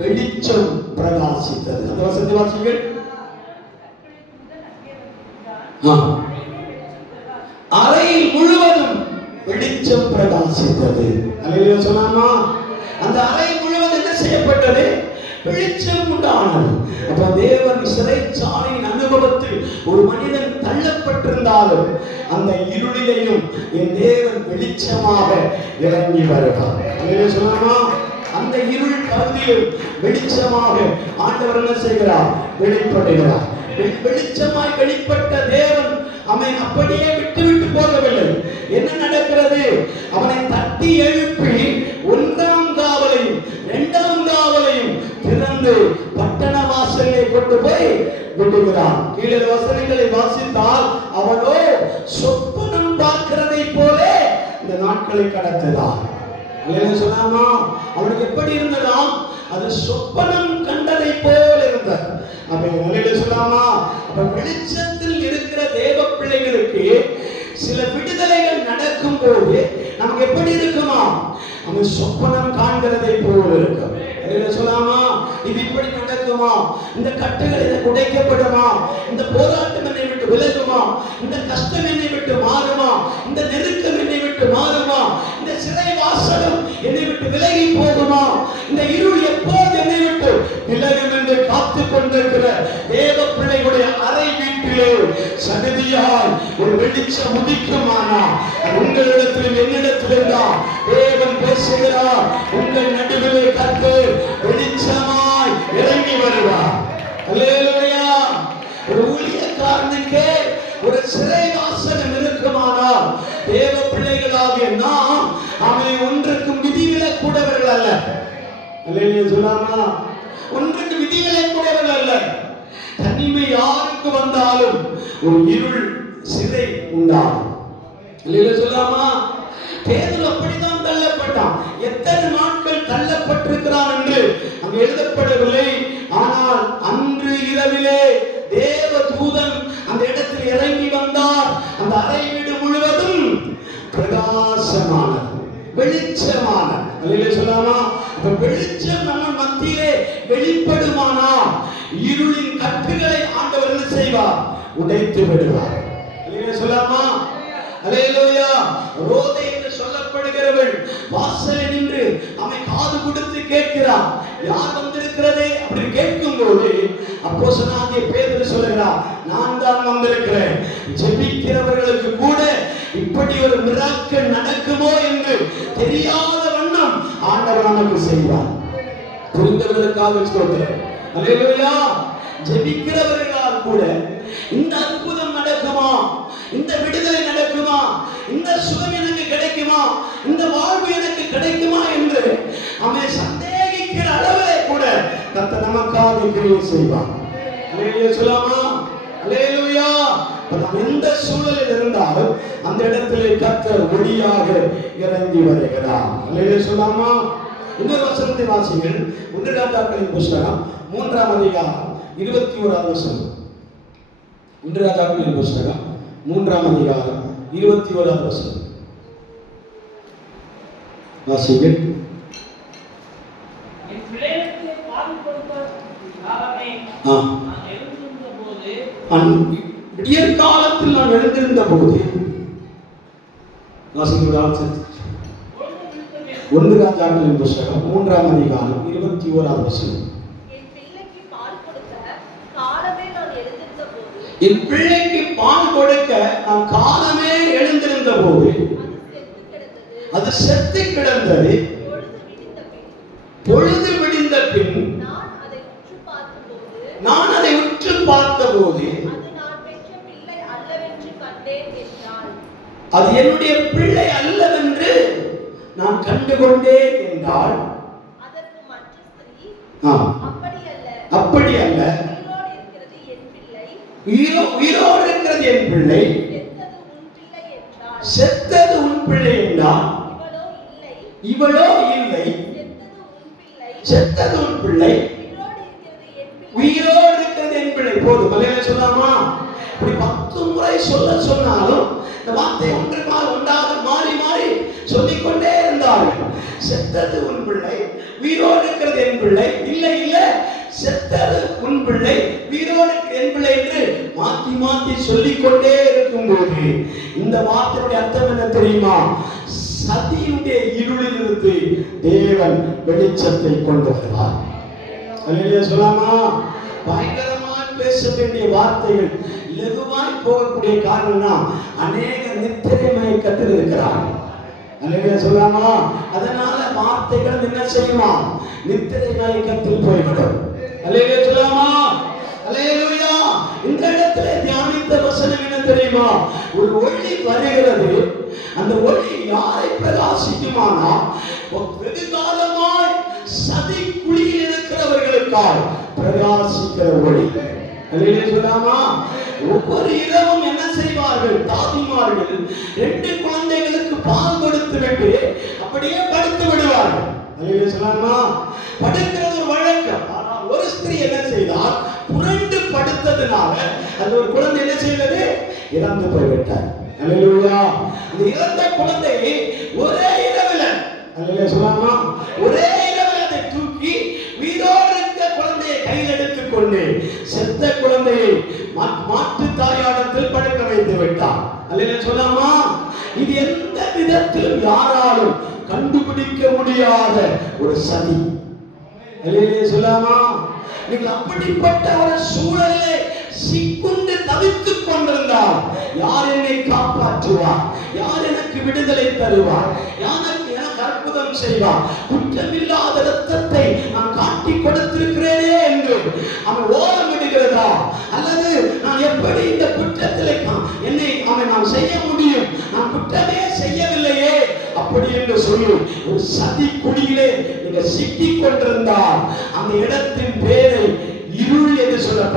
வெளிச்சம் பிரகாசித்தது. அந்த வசனத்தை வாசிங்கள். அறையில் முழுவதும் வெளிச்சம் பிரகாசித்தது. அல்லேலூயா சொல்லாமா. அந்த அறை முழுவதும் என்ன செய்யப்பட்டது? வெளிச்சம் உண்டானது. அப்ப தேவன் சிறைச்சாலையின் அனுபவத்தில் ஒரு மனிதன் தள்ளப்பட்டிருந்தாலும் அந்த இருளிலையும் என் தேவன் வெளிச்சமாக இறங்கி வருவார். அல்லேலூயா சொல்லாமா. அந்த இருள் பகுதியில் வெளிச்சமாக ஆண்டவர் என்ன செய்கிறார்? வெளிப்படுகிறார். வெளிச்சமாய் வெளிப்பட்ட தேவன் அவனை அப்படியே விட்டு போகவில்லை. என்ன நடக்கிறது? அவனை தட்டி எழுப்பி 1ஆம் காவலையும் 2ஆம் காவலையும் திறந்து பட்டண வாசலை கொண்டு போய் விடுகிறான். கீழே வசனங்களை வாசித்தால் அவனோ சொப்பனம் பார்க்கிறதை போல இந்த நாட்களை கடத்துகிறான். அல்லேலூயா சொல்லாமா. அவனுக்கு எப்படி இருந்ததாம்? அது சொப்பனம் கண்டதை போல இருந்தது. அப்ப அல்லேலூயா சொல்லாமா. அப்ப வெளிச்சத்தில் இருக்கிற தேவ பிள்ளைகளுக்கு சில விடுதலைகள் நடக்கும் போது நமக்கு எப்படி இருக்குமா? அவன் சொப்பனம் காண்கிறதை போல இருக்கும். அல்லேலூயா சொல்லாமா. இது இப்படி நடக்குமா? இந்த கட்டுகள் எனக்கு உடைக்கப்படுமா? இந்த போராட்டம் என்னை விட்டு விலகுமா? இந்த கஷ்டம் என்னை விட்டு மாறுமா? இந்த நெருக்கம் என்னை விட்டு மாறுமா? இந்த சிறை வாசலும் என்னை விட்டு விலகி போகுமா? இந்த இருள் எப்போது என்னை விட்டு விலகும் என்று காத்துக் கொண்டிருக்கிற தேவ பிள்ளைகளுடைய அறை வீட்டிலே சகதியால் ஒரு வெளிச்சம் உதிக்குமானா உங்களிடத்திலும் என்னிடத்திலும் தான் தேவன் பேசுகிறார். உங்கள் நடுவிலே கர்த்தர் வெளிச்சமாய் இறங்கி வருவார். அல்லேலூயா. ஒரு ஊழியக்காரனுக்கு ஒரு சிறை வாசகம் இருக்குமானால் தேவ பிள்ளைகளாகிய நாம் அவனை ஒன்றுக்கும் விதிவிலக்கூடவர்கள் அல்ல. அல்லேலூயா சொல்லாமா. ஒன்றுக்கு விதிகளை கூடவர்கள் அல்ல. தனிமை யாருக்கு வந்தாலும் ஒரு இருள் சிறை உண்டாகும். சொல்லாமா, பேதுரு அப்படித்தான் தள்ளப்பட்டான். எத்தனை நாட்கள் தள்ளப்பட்டிருக்கிறான் என்று அங்கு எழுதப்படவில்லை. ஆனால் அன்று இரவிலே தேவ தூதன் அந்த இடத்தில் இறங்கி வந்தார். அந்த அறை வீடு முழுவதும் பிரகாசமானது, வெளிச்சமானது. சொல்லாமா, வெளிச்சம் நம்ம மத்தியிலே வெளிப்படுமானா இருளின் கட்டுகளை ஆண்டவர் என்ன செய்வார்? உடைத்து விடுவார். சொல்லாமா, அல்லேலூயா. ரோதை என்று சொல்லப்படுகிறவள் வாசலில் நின்று அவன் காது கொடுத்து கேட்கிறான், யார் வந்திருக்கிறதே அப்படி கேட்கும் போது அப்போஸ்தலனாகிய பேதுரு சொல்லுகிறார், நான் தான் வந்திருக்கிறேன். ஜெபிக்கிறவர்களுக்கு கூட இப்படி ஒரு மிராக்கிள் நடக்குமோ என்று தெரியாத வண்ணம் ஆண்டவர் நமக்கு செய்வார். புரிந்தவர்களுக்காக ஸ்தோத்திரம். அல்லேலூயா. ஜெபிக்கிறவர்களால் கூட இந்த அற்புதம் நடக்குமா, இந்த விடுதலை நடக்குமா, இந்த சுகம் எனக்கு கிடைக்குமா, இந்த வாழ்வு எனக்கு கிடைக்குமா என்று அவன் சந்தேகிக்கிற அளவிலே கூட கர்த்தர் நமக்காக கிரியை செய்வார். அல்லேலூயா சொல்லாமா. அல்லேலூயா. எந்த சூழலில் இருந்தாலும் அந்த இடத்திலே கர்த்தர் ஒளியாக இறங்கி வருகிறார். அல்லேலூயா சொல்லாமா. இன்னொரு வசனத்தை வாசிங்கள். 1 ராஜாக்களின் புஸ்தகம் 3ஆம் அதிகாரம் 21ஆம் வசனம். 1 ராஜாக்களின் புஸ்தகம் 3ஆம் அதிகாரம் 21ஆம் வசனம் வாசிங்கள். விடியற் காலத்தில் நான் எழுந்திருந்த போது வாசிங்கள். 1 ராஜாக்களின் புஸ்தகம் 3ஆம் அதிகாரம் 21ஆம் வசனம். என் பிள்ளைக்கு பால் கொடுக்க நான் காலமே எழுந்திருந்த போது அது செத்து கிடந்தது. பொழுது விடிந்த பின் நான் அதை உற்று பார்த்தபோது அது என்னுடைய பிள்ளை அல்லவென்று நான் கண்டுகொண்டேன் என்றால், அப்படி அல்ல, உயிரோடு இருக்கிறது என் பிள்ளை, செத்தது உன் பிள்ளை என்றால், இவளோ இல்லை, செத்தது உன் பிள்ளை, உயிரோடு இருக்கிறது என் பிள்ளை. போதும். மலையில சொல்லாமா? இப்படி 10 முறை சொன்னாலும் இந்த வார்த்தை ஒன்றாக மாறி மாறி சொல்லிக்கொண்டே இருந்தார்கள். செத்தது உன் பிள்ளை, உயிரோடு இருக்கிறது என் பிள்ளை, இல்லை இல்லை, செத்தது உன் பிள்ளை, உயிரோடு என் பிள்ளை என்று மாற்றி மாற்றி சொல்லிக்கொண்டே இருக்கும் போது இந்த வார்த்தையுடைய அர்த்தம் என்ன தெரியுமா? சதியுடைய இருளில் இருந்து தேவன் வெளிச்சத்தை கொண்டு வருவார். அல்லேலூயா சொல்லாமா? பயங்கரமாய் பேச வேண்டிய வார்த்தைகள் லகுவாய் போகக்கூடிய காரணம்னா அநேக நித்திரை மயக்கத்தில் இருக்கிறார்கள். அல்லேலூயா சொல்லாமா? அதனால வார்த்தைகள் என்ன செய்யுமா? நித்திரை மயக்கத்தில் போய்விடும். அல்லேலூயா சொல்லாமா? அல்லேலூயா. இந்த இடத்துல தியானித்த வசனம் என்ன தெரியுமா? ஒரு ஒளி வருகிறது. அந்த ஒளி யாரை பிரகாசிக்குமானா வெகு காலமாய் சதி குழியில் இருக்கிறவர்களுக்காக பிரகாசிக்கிற ஒளி. அல்லேலூயா சொல்லாமா? ஒவ்வொரு இரவும் என்ன செய்வார்கள்? தாதிமார்கள் 2 குழந்தைகளுக்கு பால் கொடுத்து விட்டு அப்படியே படுத்து விடுவார்கள். அல்லேலூயா சொல்லாமா? படுக்கிறது ஒரு வழக்கம். ஆனால் ஒரு ஸ்திரீ என்ன செய்தால், புரண்டு படுத்ததுனால அந்த ஒரு குழந்தை என்ன செய்தது? இறந்து போய்விட்டார். அல்லேலூயா. அந்த இறந்த குழந்தையை ஒரே இரவில், அல்லேலூயா சொல்லாமா, ஒரே இரவில் அதை தூக்கி உயிரோடு இருக்க குழந்தையை கையில் எடுத்துக் கொண்டு செத்த குழந்தையை மாற்று தாயாடத்தில் படுக்க வைத்து விட்டார். அல்லேலூயா சொல்லாமா? இது எந்த விதத்திலும் யாராலும் கண்டுபிடிக்க முடியாத ஒரு சதி. அல்லேலூயா சொல்லாமா? நீங்கள் அப்படிப்பட்ட ஒரு சூழலிலே சிக்குண்டு தவித்துக் கொண்டிருந்தால் யார் என்னை காப்பாற்றுவார்? யார் எனக்கு விடுதலை தருவார்? எனக்கு அற்புதம் செய்வார்? குற்றமில்லாத இரத்தத்தை நான் காட்டி கொடுத்திருக்கிறேனே என்று அவன் ஓரம் விடுகிறதா? அல்லது நான் எப்படி இந்த குற்றத்திலே என்னை நான் செய்ய முடியும்? நான் குற்றமே செய்யவில்லையே அப்படி என்று சொல்லி ஒரு சதி குழியிலே நீங்க சிக்கிக் கொண்டிருந்தால் அந்த இடத்தின் பேரை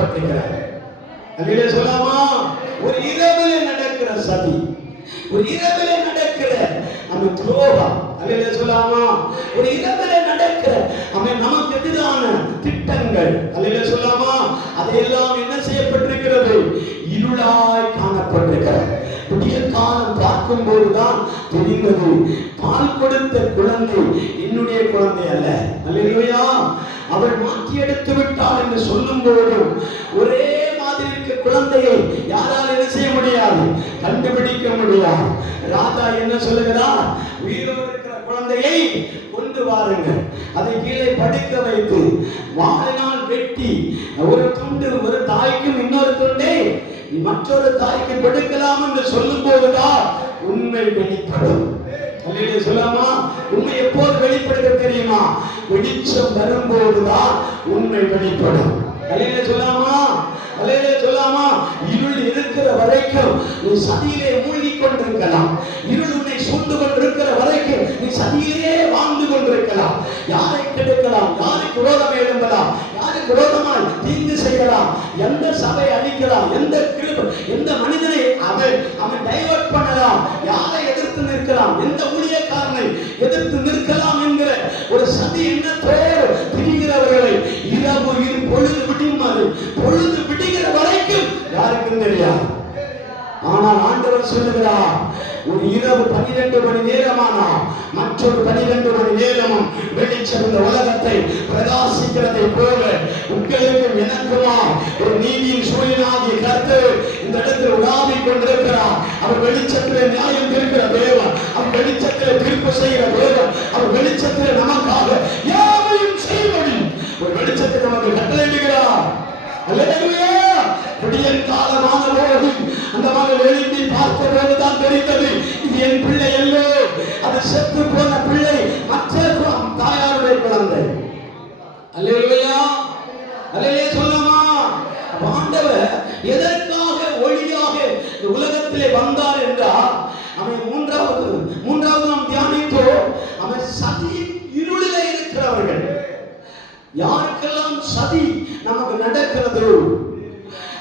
காணப்பட்டிருக்கிறார். அல்லேலூயா சொல்லாமா? ஒரு இரவிலே நடக்கிற சதி, ஒரு இரவிலே நடக்கிற துரோகம். அல்லேலூயா சொல்லாமா? ஒரு இரவிலே நடக்கிற நமக்கு எதிரான திட்டங்கள். அல்லேலூயா சொல்லாமா? அதையெல்லாம் என்ன செய்யப்பட்டிருக்கிறது? இருளாய் காணப்பட்டிருக்கிறது. புதிய காலம் பார்க்கும் போதுதான் தெரிந்தது, பால் கொடுத்த குழந்தை என்னுடைய குழந்தை அல்ல. அல்லேலூயா. அவள் மாற்றி எடுத்து விட்டாள் என்று சொல்லும் போது ஒரே மாதிரி இருக்க குழந்தையை யாரால் என்ன செய்ய முடியாது? கண்டுபிடிக்க முடியாது. ராஜா என்ன சொல்லுகிறார்? உயிரோடு இருக்கிற குழந்தையை கொண்டு வாருங்கள், அதை கீழே படுக்க வைத்து வாளினால் வெட்டி ஒரு துண்டு ஒரு தாய்க்கும் இன்னொரு துண்டை மற்றொரு தாய்க்கு கொடுக்கலாம் என்று சொல்லும் போதுதான் உண்மை வெளிப்படும். அல்லேலூயா சொல்லாமா? உண்மை எப்போது வெளிப்படுத்த தெரியுமா? வெளிச்சம் வரும்போதுதான் உண்மை வெளிப்படும். அல்லேலூயா சொல்லாமா? அல்லேலூயா சொல்லாமா? இருள் இருக்கிற வரைக்கும் நீ சதியிலே மூழ்கி கொண்டிருக்கலாம். இருள் உன்னை சூழ்ந்து கொண்டிருக்கிற வரைக்கும் நீ சதியிலே வாழ்ந்து கொண்டிருக்கலாம். யாரை கெடுக்கலாம், யாருக்கு விரோதம் எழும்பலாம், யாருக்கு விரோதமாய் தீங்கு செய்யலாம், எந்த சபை அழிக்கலாம், எந்த மனிதனை அவன் டைவர்ட் பண்ணலாம், யாரை எதிர்த்து நிற்கலாம், எந்த ஊழியக்காரனை எதிர்த்து நிற்கலாம் என்கிற ஒரு சதி எண்ணத்தோடு திரிகிறவர்களை இரவு பொழுது விடுமாறு பொழுது விடுகிற வரைக்கும் யாருக்கும் தெரியாது. ஆனால் ஆண்டவர் சொல்லுகிறார், ஒரு இரவு 12 மணி நேரமானா மற்றொரு 12 மணி நேரமும் வெளிச்சம் இந்த உலகத்தை பிரகாசிக்கிறதை போல உங்களுக்கும் எனக்குமா ஒரு நீதியின் சூரியனாகிய கர்த்தர் இந்த இடத்தில் உலாவிக் கொண்டிருக்கிறார். அவர் வெளிச்சத்திலே நியாயம் தீர்க்கிற தேவன், அவர் வெளிச்சத்திலே தீர்ப்பு செய்கிற தேவன், அவர் வெளிச்சத்திலே நமக்காக யாவையும் செய்வடி ஒரு வெளிச்சத்தை நமக்கு கட்டளையிடுகிறார். அல்லேலூயா. விடியற் காலமான போது அந்த மகள் எழுப்பி பார்த்த போதுதான் தெரிந்தது, இது என் பிள்ளை அல்ல, அது செத்து போன பிள்ளை, மற்ற தாயாருடைய குழந்தை. அல்லேலூயா. அல்லேலூயா சொல்லாமா? ஆண்டவர் எதற்காக ஒளியாக இந்த உலகத்திலே வந்தார் என்றால், அவன் மூன்றாவது நாம் தியானித்தோம், அவன் சதி இருளிலே இருக்கிறவர்கள். யாருக்கெல்லாம் சதி நமக்கு நடக்கிறது?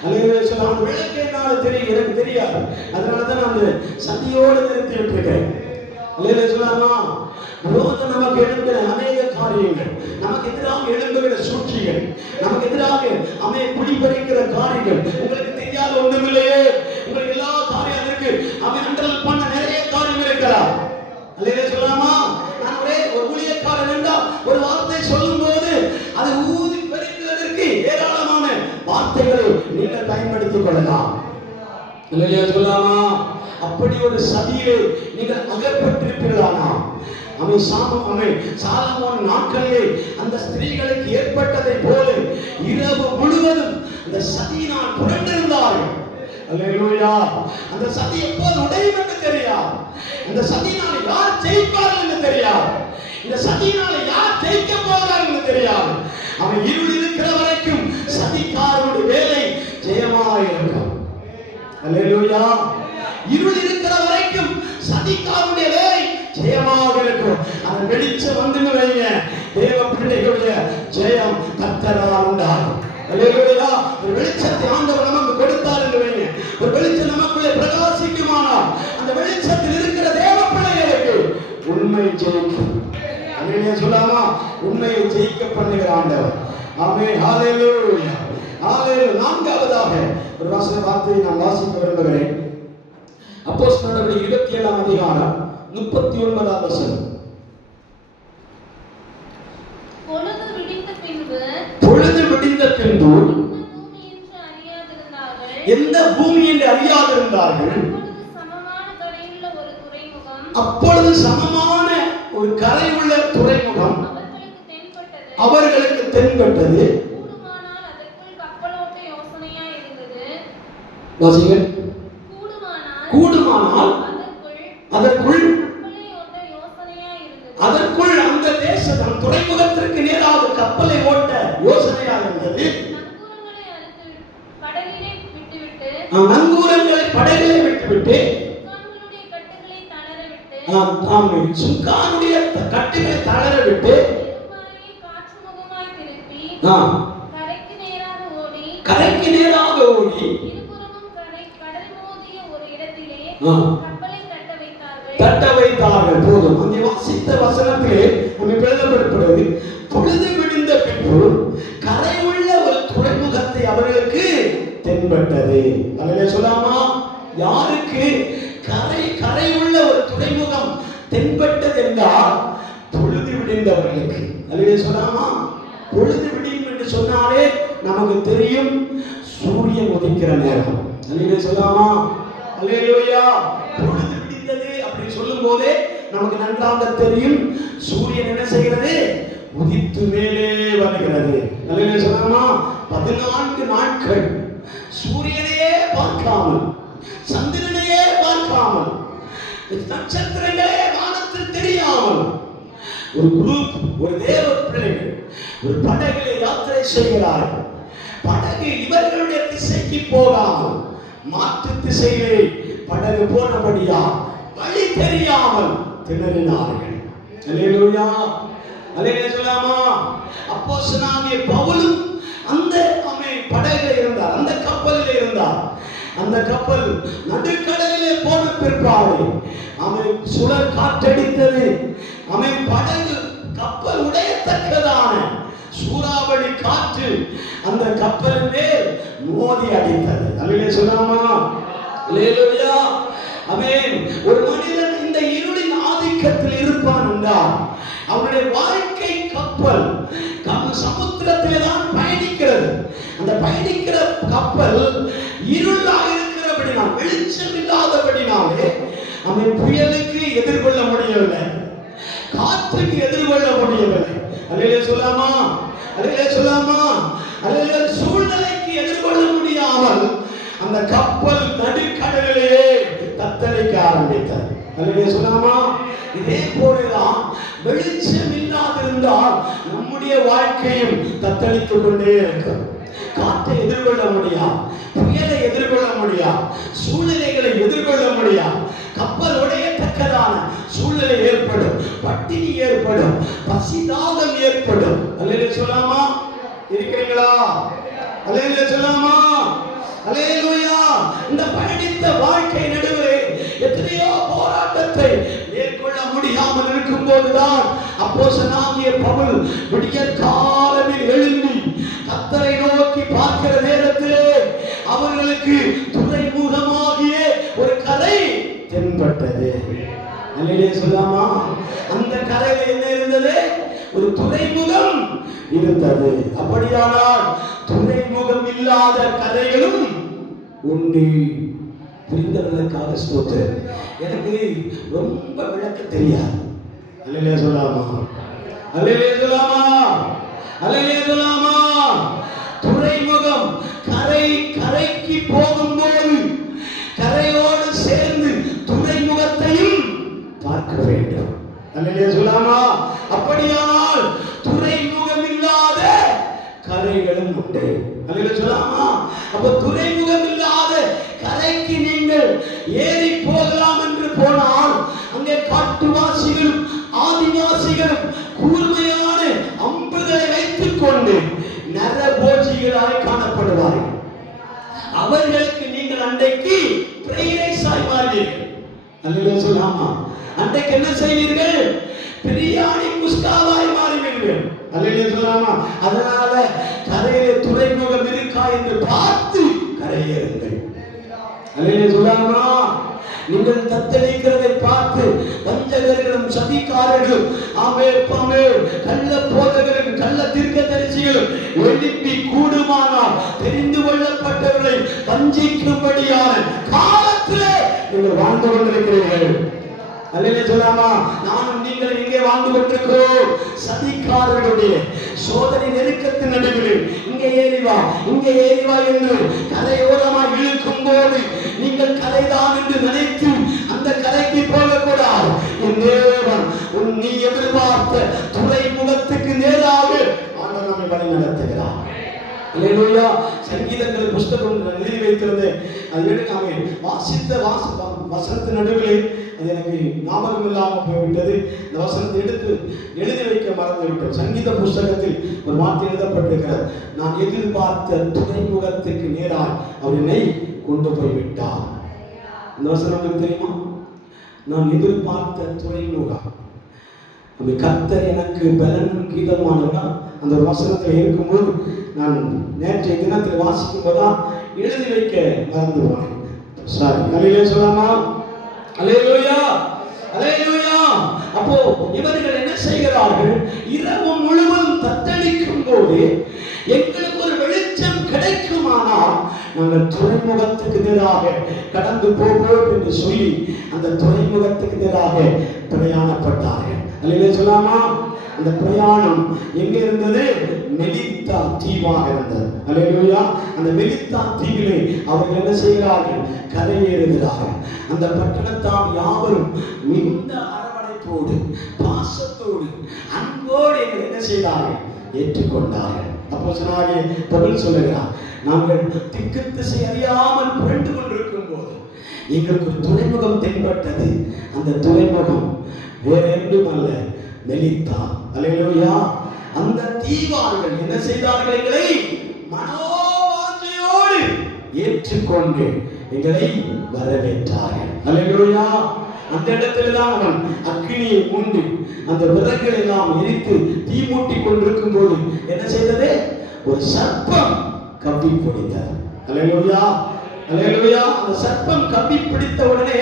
அல்லேலூயா சொல்லாம? விளக்கை நாள் தெரியும், எனக்கு தெரியாது, அதனாலதான் நான் சதியோடு நிறுத்தி விட்டுருக்கேன். அல்லேலூயா சொல்லாமா? விரோதம் நமக்கு எழுந்த அநேக காரியங்கள், நமக்கு எதிராக எழுந்துகிற சூழ்ச்சிகள், நமக்கு எதிராக குடிபறிக்கிற காரியங்கள், உங்களுக்கு தெரியாத ஒன்றுமில்லையே. உங்களுக்கு எல்லா காரியம் இருக்கு, அவன் அண்டல் பண்ண நிறைய காரியம் இருக்கிறார். அல்லேலூயா சொல்லாமா? நான் ஒரே ஒரு ஊழியக்காரன் என்றால் ஒரு வார்த்தை சொல்லும் போது அதை ஊதி பெருக்குவதற்கு ஏராளமான வார்த்தைகளை நீங்கள் பயன்படுத்திக் கொள்ளலாம். அல்லேலூயா சொல்லாமா? அப்படி ஒரு சதியிலே நீங்கள் அகப்பட்டிருப்பீர்களானா? சாலமோன் நாட்களிலே அந்த ஸ்திரீகளுக்கு ஏற்பட்டதை போல இரவு முழுவதும் அந்த சதியினால் புரண்டிருந்தார்கள். அல்லேலூயா. அந்த சதி எப்போது உடையும் என்று தெரியாது. அந்த சதியினால் யார் ஜெயிப்பார்கள் என்று தெரியாது. இந்த சதியினால் யார் ஜெயிக்க போகிறார்கள் என்று தெரியாது. அவன் இருள் இருக்கிற வரைக்கும் சதிக்காரனுடைய வேலை ஜெயமாக இருக்கும். அல்லேலூயா. இருள் இருக்கிற வரைக்கும் சதிக்காரனுடைய வேலை ஜெயமாக இருக்கும். அந்த வெளிச்சம் வந்து வைங்க, தேவ பிள்ளைகளுடைய ஜெயம் கர்த்தரால் உண்டாகும். அல்லேலூயா. ஒரு வெளிச்சத்தை ஆண்டவர் நமக்கு கொடுத்தார் என்று வைங்க, ஒரு வெளிச்சம் நமக்குள்ளே பிரகாசிக்குமானால் அந்த வெளிச்சத்தில் இருக்கிற தேவ பிள்ளைகளுக்கு உண்மை ஜெயிக்கும். அல்லேலூயா சொல்லாமா? உண்மையை ஜெயிக்க பண்ணுகிற ஆண்டவர். ஆமென். ஹல்லேலூயா. ஹல்லேலூயா. நான்காவதாக ஒரு வார்த்தையை நான் வாசிக்க விரும்புகிறேன். அப்போஸ்தலர் நடவடிக்கைகள் 27ஆம் அதிகாரம் 39ஆம் வசனம். பொழுது விடிந்த பின்பு எந்த பூமி என்று அறியாதிருந்தார்கள், அப்பொழுது சமமான ஒரு கரையுள்ள துறைமுகம் அவர்களுக்கு தென்பட்டது. கூடுமானால் அதற்குள் அந்த தேசம் துறைமுகத்திற்கு நேராக கப்பலை ஓட்ட யோசனையாக இருந்தது. நங்கூரங்களை படகிலே விட்டுவிட்டு சுக்கானுடைய கட்டுகளை தளர விட்டு கரைக்கு நேராக ஓடி தட்ட வைத்தார்கள். போதும். அங்கே வாசித்த வசனத்திலே நமக்கு எழுதப்படுகிறது, பொழுது விடிந்த பின்பு கரை உள்ள ஒரு துறைமுகத்தை அவர்களுக்கு தென்பட்டது. அதிலே சொல்லாமா, யாருக்கு கரை உள்ள ஒரு துறைமுகம் தென்பட்டது என்றால் பொழுது விடிந்தவர்களுக்கு. அதிலே சொல்லாமா, பொழுது விடியும் என்று சொன்னாலே நமக்கு தெரியும் சூரியன் உதிக்கிற நேரம். அதிலே சொல்லாமா, அல்லேலூயா. பொழுது விடிந்தது அப்படி சொல்லும் போதே நமக்கு நன்றாக தெரியும் சூரியன் என்ன செய்கிறது, உதித்து மேலே வருகிறது. அதிலே சொல்லாமா, 14 நாட்கள் சூரியனையே பார்க்காமல், சந்திரனையே பார்க்காமல், நட்சத்திரங்களே வானத்தில் தெரியாமல் ஒரு குரூப், ஒரு தேவ பிள்ளைகள் ஒரு படகிலே யாத்திரை செய்கிறார்கள். படகு இவர்களுடைய திசைக்கு போகாமல் மாற்று திசையிலே படகு போனபடியா வழி தெரியாமல் திணறினார்கள். அல்லேலூயா. அல்லேலூயா சொல்லாமா. அப்போஸ்தலனாகிய பவுலும் அந்த படகில் இருந்தார், அந்த கப்பலில் இருந்தார். அந்த கப்பல் நடுக்கடலிலே போன பிற்பாடு சுழல் காற்றடித்தது. படகு கப்பல் உடையத்தக்கதான சூறாவளி காற்று அந்த கப்பலின் மேல் மோதி அடித்தது. அல்லேலூயா சொல்லாமா. அல்லேலூயா. ஆமென். ஒரு மனிதன் இந்த இருளின் ஆதிக்கத்தில் இருப்பான் என்றால் அவனுடைய வாழ்க்கை கப்பல் சமுத்திரத்திலே தான் பயணிக்கிறது. அந்த பயணிக்கிற கப்பல் இருளாக இருக்கிறபடினால், வெளிச்சம் இல்லாதபடினாலே அவன் புயலுக்கு எதிர்கொள்ள முடியவில்லை, காற்றுக்கு எதிர்கொள்ள முடியவில்லை. அல்லேலூயா சொல்லாமா. அல்லேலூயா சொல்லாமா. அல்லேலூயா. சூழ்நிலைக்கு எதிர்கொள்ள முடியாமல் அந்த கப்பல் நடுக்கடலிலே தத்தளிக்க ஆரம்பித்தது. அல்லேலூயா சொல்லாமா. இதே போலதான் வெளிச்சம் இல்லாதிருந்தால் நம்முடைய வாழ்க்கையும் தத்தளித்துக் கொண்டே இருக்கும். காற்றை எதிர்கொள்ள முடியாது, புயலை எதிர்கொள்ள முடியாது, சூழ்நிலைகளை எதிர்கொள்ள முடியாது. கப்பல் உடையத்தக்கதான சூழ்நிலை ஏற்படும், பட்டினி ஏற்படும், பசிதாகம் ஏற்படும். அல்லேலூயா சொல்லாமா. இருக்கிறீங்களா? அல்லேலூயா சொல்லாமா. அல்லேலூயா. இந்த பயணித்த வாழ்க்கை நடுவே எத்தனையோ போராட்டத்தை மேற்கொள்ள முடியாமல் இருக்கும் போதுதான் அப்போஸ்தலனாகிய பவுல் விடியற் காலத்தில் எழும்பி கர்த்தரை நோக்கி பார்க்கிற நேரத்திலே அவர்களுக்கு துறைமுகமாகிய ஒரு கரை தென்பட்டது. அல்லேலூயா சொல்லாமா. அந்த கரையில் என்ன இருந்தது? ஒரு துறைமுகம் இருந்தது. அப்படியானால் துறைமுகம் இல்லாத கரைகளும் உண்டு. புரிந்தவர்களுக்காக ஸ்தோத்திரம். எனக்கு ரொம்ப விளக்க தெரியாது. அல்லேலூயா சொல்லாமா. அல்லேலூயா சொல்லாமா. அல்லேலூயா சொல்லாமா. துறைமுகம் கரைக்கு போகும்போது கரையோடு சேர்ந்து துறைமுகத்தையும் பார்க்க வேண்டும். அல்லேலூயா சொல்லாமா. அப்படியானால் துறைமுகம் இல்லாத கரைகளும் உண்டு. அல்லேலூயா சொல்லாமா. அப்ப துறைமுகம் இல்லாத கரைக்கு நீங்கள் ஏறி போகலாம் என்று போனால் அங்கே காட்டுவாசிகளும் ஆதிவாசிகளும் கூர்மையான அம்புகளை வைத்துக் கொண்டு நரபோஜிகளாய் காணப்படுவார்கள். அவர்களுக்கு நீங்கள் அன்றைக்கு பிரைரைஸாய் மாறுவீர்கள். அல்லேலூயா சொல்லாமா. அன்றைக்கு என்ன செய்வீர்கள்? பிரியாணி குஸ்காவாய் மாறுவீர்கள். அல்லேலூயா சொல்லாமா. அதனால கரையிலே துறைமுகம் இருக்கா என்று பார்த்து கரையேறுங்கள். அல்லேலூயா சொல்லாமா. நீங்கள் தத்தளிக்கிறதை பார்த்து வஞ்சகர்களும் சதிகாரர்களும் கள்ள போதகர்களும் கள்ள தீர்க்கதரிசிகளும் எழுப்பி கூடுமானால் தெரிந்து கொள்ளப்பட்டவர்களை வஞ்சிக்கும்படியான காலத்திலே நீங்கள் வாழ்ந்து கொண்டிருக்கிறீர்கள். அல்லேலூயா சொல்லாமா. நானும் நீங்கள் இங்கே வாழ்ந்து கொண்டிருக்கிறோம். சதிகாரர்களுடைய சோதனை நெருக்கத்தின் நடுவில் இங்கே ஏறிவா இங்கே ஏறிவா என்று கரையோரமாய் இழுக்கும் போது நீங்கள் கரைதான் என்று நினைத்து அந்த கரைக்கு போகக்கூடாது. என் தேவன் நீ எதிர்பார்த்த துறைமுகத்துக்கு நேராக ஆண்டவர் நம்மை வழி நடத்துகிறார். அல்லேலூயா. சங்கீதங்கள் புஸ்தகம் எழுதி வைத்திருந்தேன். அது எடுக்காமே வாசித்த வசனத்தின் நடுவிலே அது எனக்கு ஞாபகம் இல்லாமல் போய்விட்டது. இந்த வசனத்தை எடுத்து எழுதி வைக்க மறந்து விட்டோம். சங்கீத புஸ்தகத்தில் ஒரு வார்த்தை எழுதப்பட்டிருக்கிறது, நான் எதிர்பார்த்த துறைமுகத்துக்கு நேராக அவர் என்னை கொண்டு போய்விட்டார். இந்த வசனம் உங்களுக்கு தெரியுமா? நான் எதிர்பார்த்த துறைமுகம். அந்த கர்த்தர் எனக்கு பலனும் கீதமானவரா அந்த வசனத்தில் இருக்கும்போது நான் நேற்றைய தினத்தில் வாசிக்கும் போதுதான் எழுதி வைக்க மறந்து போனேன். சாரி, அல்லேலூயா சொல்லாமா? அல்லேலூயா, அல்லேலூயா. அப்போ இவர்கள் என்ன செய்கிறார்கள்? இரவு முழுவதும் தத்தளிக்கும் போது எங்களுக்கு ஒரு வெளிச்சம் கிடைக்குமானால் நாங்கள் துறைமுகத்துக்கு நேராக கடந்து போவோம் என்று சொல்லி அந்த துறைமுகத்துக்கு நேராக பிரயாணப்பட்டார்கள். அல்லேலூயா சொல்லாமா? அந்த பிரயாணம் எங்க இருந்தது? மெலித்தா தீவாக இருந்தது. அல்லேலூயா. அந்த மெலித்தா தீவிலே அவர்கள் என்ன செய்கிறார்கள்? கரையேறுகிறார்கள். அந்த பட்டணத்தார் யாவரும் மிகுந்த அரவணைப்போடு பாசத்தோடு அன்போடு எங்களை என்ன செய்தார்கள்? ஏற்றுக்கொண்டார்கள். அப்போஸ்தலனாகிய பவுல் சொல்லுகிறார், நாங்கள் திக்கு திசை அறியாமல் புரண்டு கொண்டிருக்கும் போது எங்களுக்கு ஒரு துறைமுகம் தென்பட்டது. அந்த துறைமுகம் வேற எங்கும் அல்ல, மெலித்தா. அல்லேலூயா. அந்த தீவார்கள் என்ன செய்தார்கள்? எங்களை மனோவாஞ்சையோடு ஏற்றுக்கொண்டு எங்களை வரவேற்றார்கள். அல்லேலூயா. அந்த இடத்துல தான் அவன் அக்கினியை உண்டு அந்த விறகுகளை எல்லாம் எரித்து தீ மூட்டி கொண்டிருக்கும் போது என்ன செய்தது? ஒரு சர்ப்பம் கவ்வி பிடித்தது. அல்லேலூயா, அல்லேலூயா. அந்த சர்ப்பம் கவ்வி பிடித்த உடனே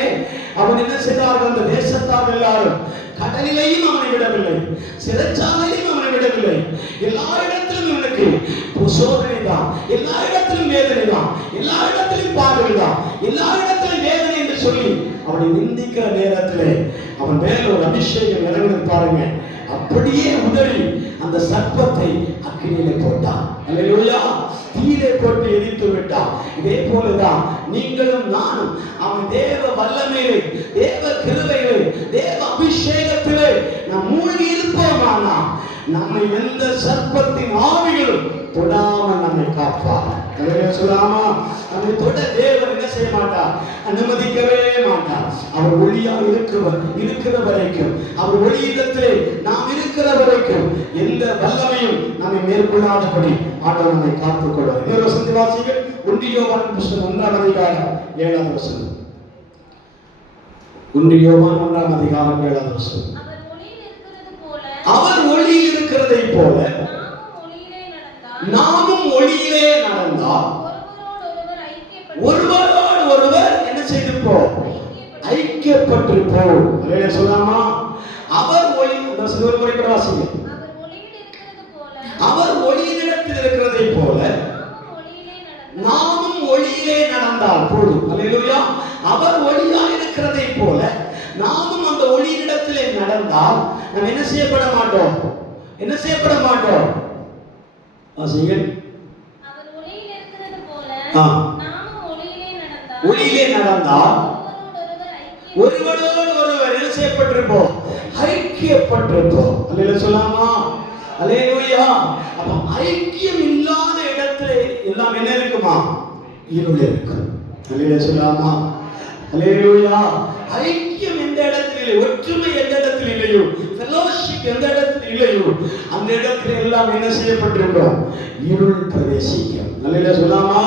அவன் என்ன செய்தார்கள்? அந்த தேசத்தார் எல்லாரும் கடலிலேயும் அவனை விடவில்லை, சிறைச்சாலையிலும் அவனை விடவில்லை. எல்லா இடத்திலும் இவனுக்கு சோதனை தான், எல்லா இடத்திலும் வேதனை தான், எல்லா இடத்திலும் பாடுகள் தான், எல்லா இடத்திலும் வேதனை என்று சொல்லி அவனை நிந்திக்கிற நேரத்திலே அவன் மேல ஒரு அபிஷேகம் இறங்குது பாருங்க. அப்படியே உதறி அந்த சர்ப்பத்தை அக்கினியிலே போட்டான். அல்லேலூயா. தீயிலே போட்டு எரித்து விட்டான். இதே போலதான் நீங்களும் நானும் அவன் தேவ வல்லமையிலே, தேவ கிருபையிலே, தேவ அபிஷேகத்திலே நாம் மூழ்கி இருப்போமானா நம்மை எந்த சர்ப்பத்தின் ஆவிகளும் தொடாமல் நம்மை காப்பார். சொல்லாமா? நம்மை தொட தேவன் என்ன செய்ய மாட்டார்? அனுமதிக்கவே மாட்டார். அவர் ஒளியாக இருக்கிற வரைக்கும், அவர் ஒளியிடத்திலே நாம் இருக்கிற வரைக்கும் எந்த வல்லமையும் நம்மை மேற்கொள்ளாதபடி ஆண்டவர் நம்மை காத்துக் கொள்வார். இன்னொரு வசனத்தை வாசிங்கள். 1 யோவான் புத்தகம் 1ஆம் அதிகாரம் 7ஆம் வசனம். 1 யோவான் 1ஆம் அதிகாரம் 7ஆம் வசனம். அவர் ஒளியில் இருக்கிறதை போல நாமும் ஒளியிலே நடந்தால் ஒருவரோடு ஒருவர் என்ன செய்திருப்போம்? ஐக்கியப்பட்டிருப்போம். அல்லேலூயா சொல்லாமா? அவர் ஒளி, ஒரு முறை கூட வாசிங்க. அவர் ஒளியினிடத்தில் இருக்கிறதை போல நாமும் ஒளியிலே நடந்தால் போதும். அல்லேலூயா. அவர் ஒளியாக இருக்கிறதை போல நாமும் அந்த ஒளியினிடத்திலே நடந்தால் நாம் என்ன செய்யப்பட மாட்டோம்? என்ன செய்யப்பட மாட்டோம்? வாசிங்கள். அவர் ஒளியிலே இருக்கிறது போல நாமும் ஒளியிலே நடந்தால் ஒருவரோடு ஒருவர் என்ன செய்யப்பட்டிருப்போம்? ஐக்கியப்பட்டிருப்போம். அல்லேலூயா சொல்லாமா? அல்லேலூயா. அப்ப ஐக்கியம் இல்லாத இடத்துல எல்லாம் என்ன இருக்குமா? இருள் இருக்கு. அல்லேலூயா சொல்லாமா? அல்லேலூயா. ஐக்கியம் எந்த இடத்துல இல்லை, ஒற்றுமை எந்த இடத்துல இல்லையோ, ஃபெலோஷிப் எந்த இடத்துல இல்லையோ அந்த இடத்துல எல்லாம் என்ன செய்யப்பட்டிருக்கும்? இருள் பிரவேசிக்கும். அல்லேலூயா சொல்லாமா?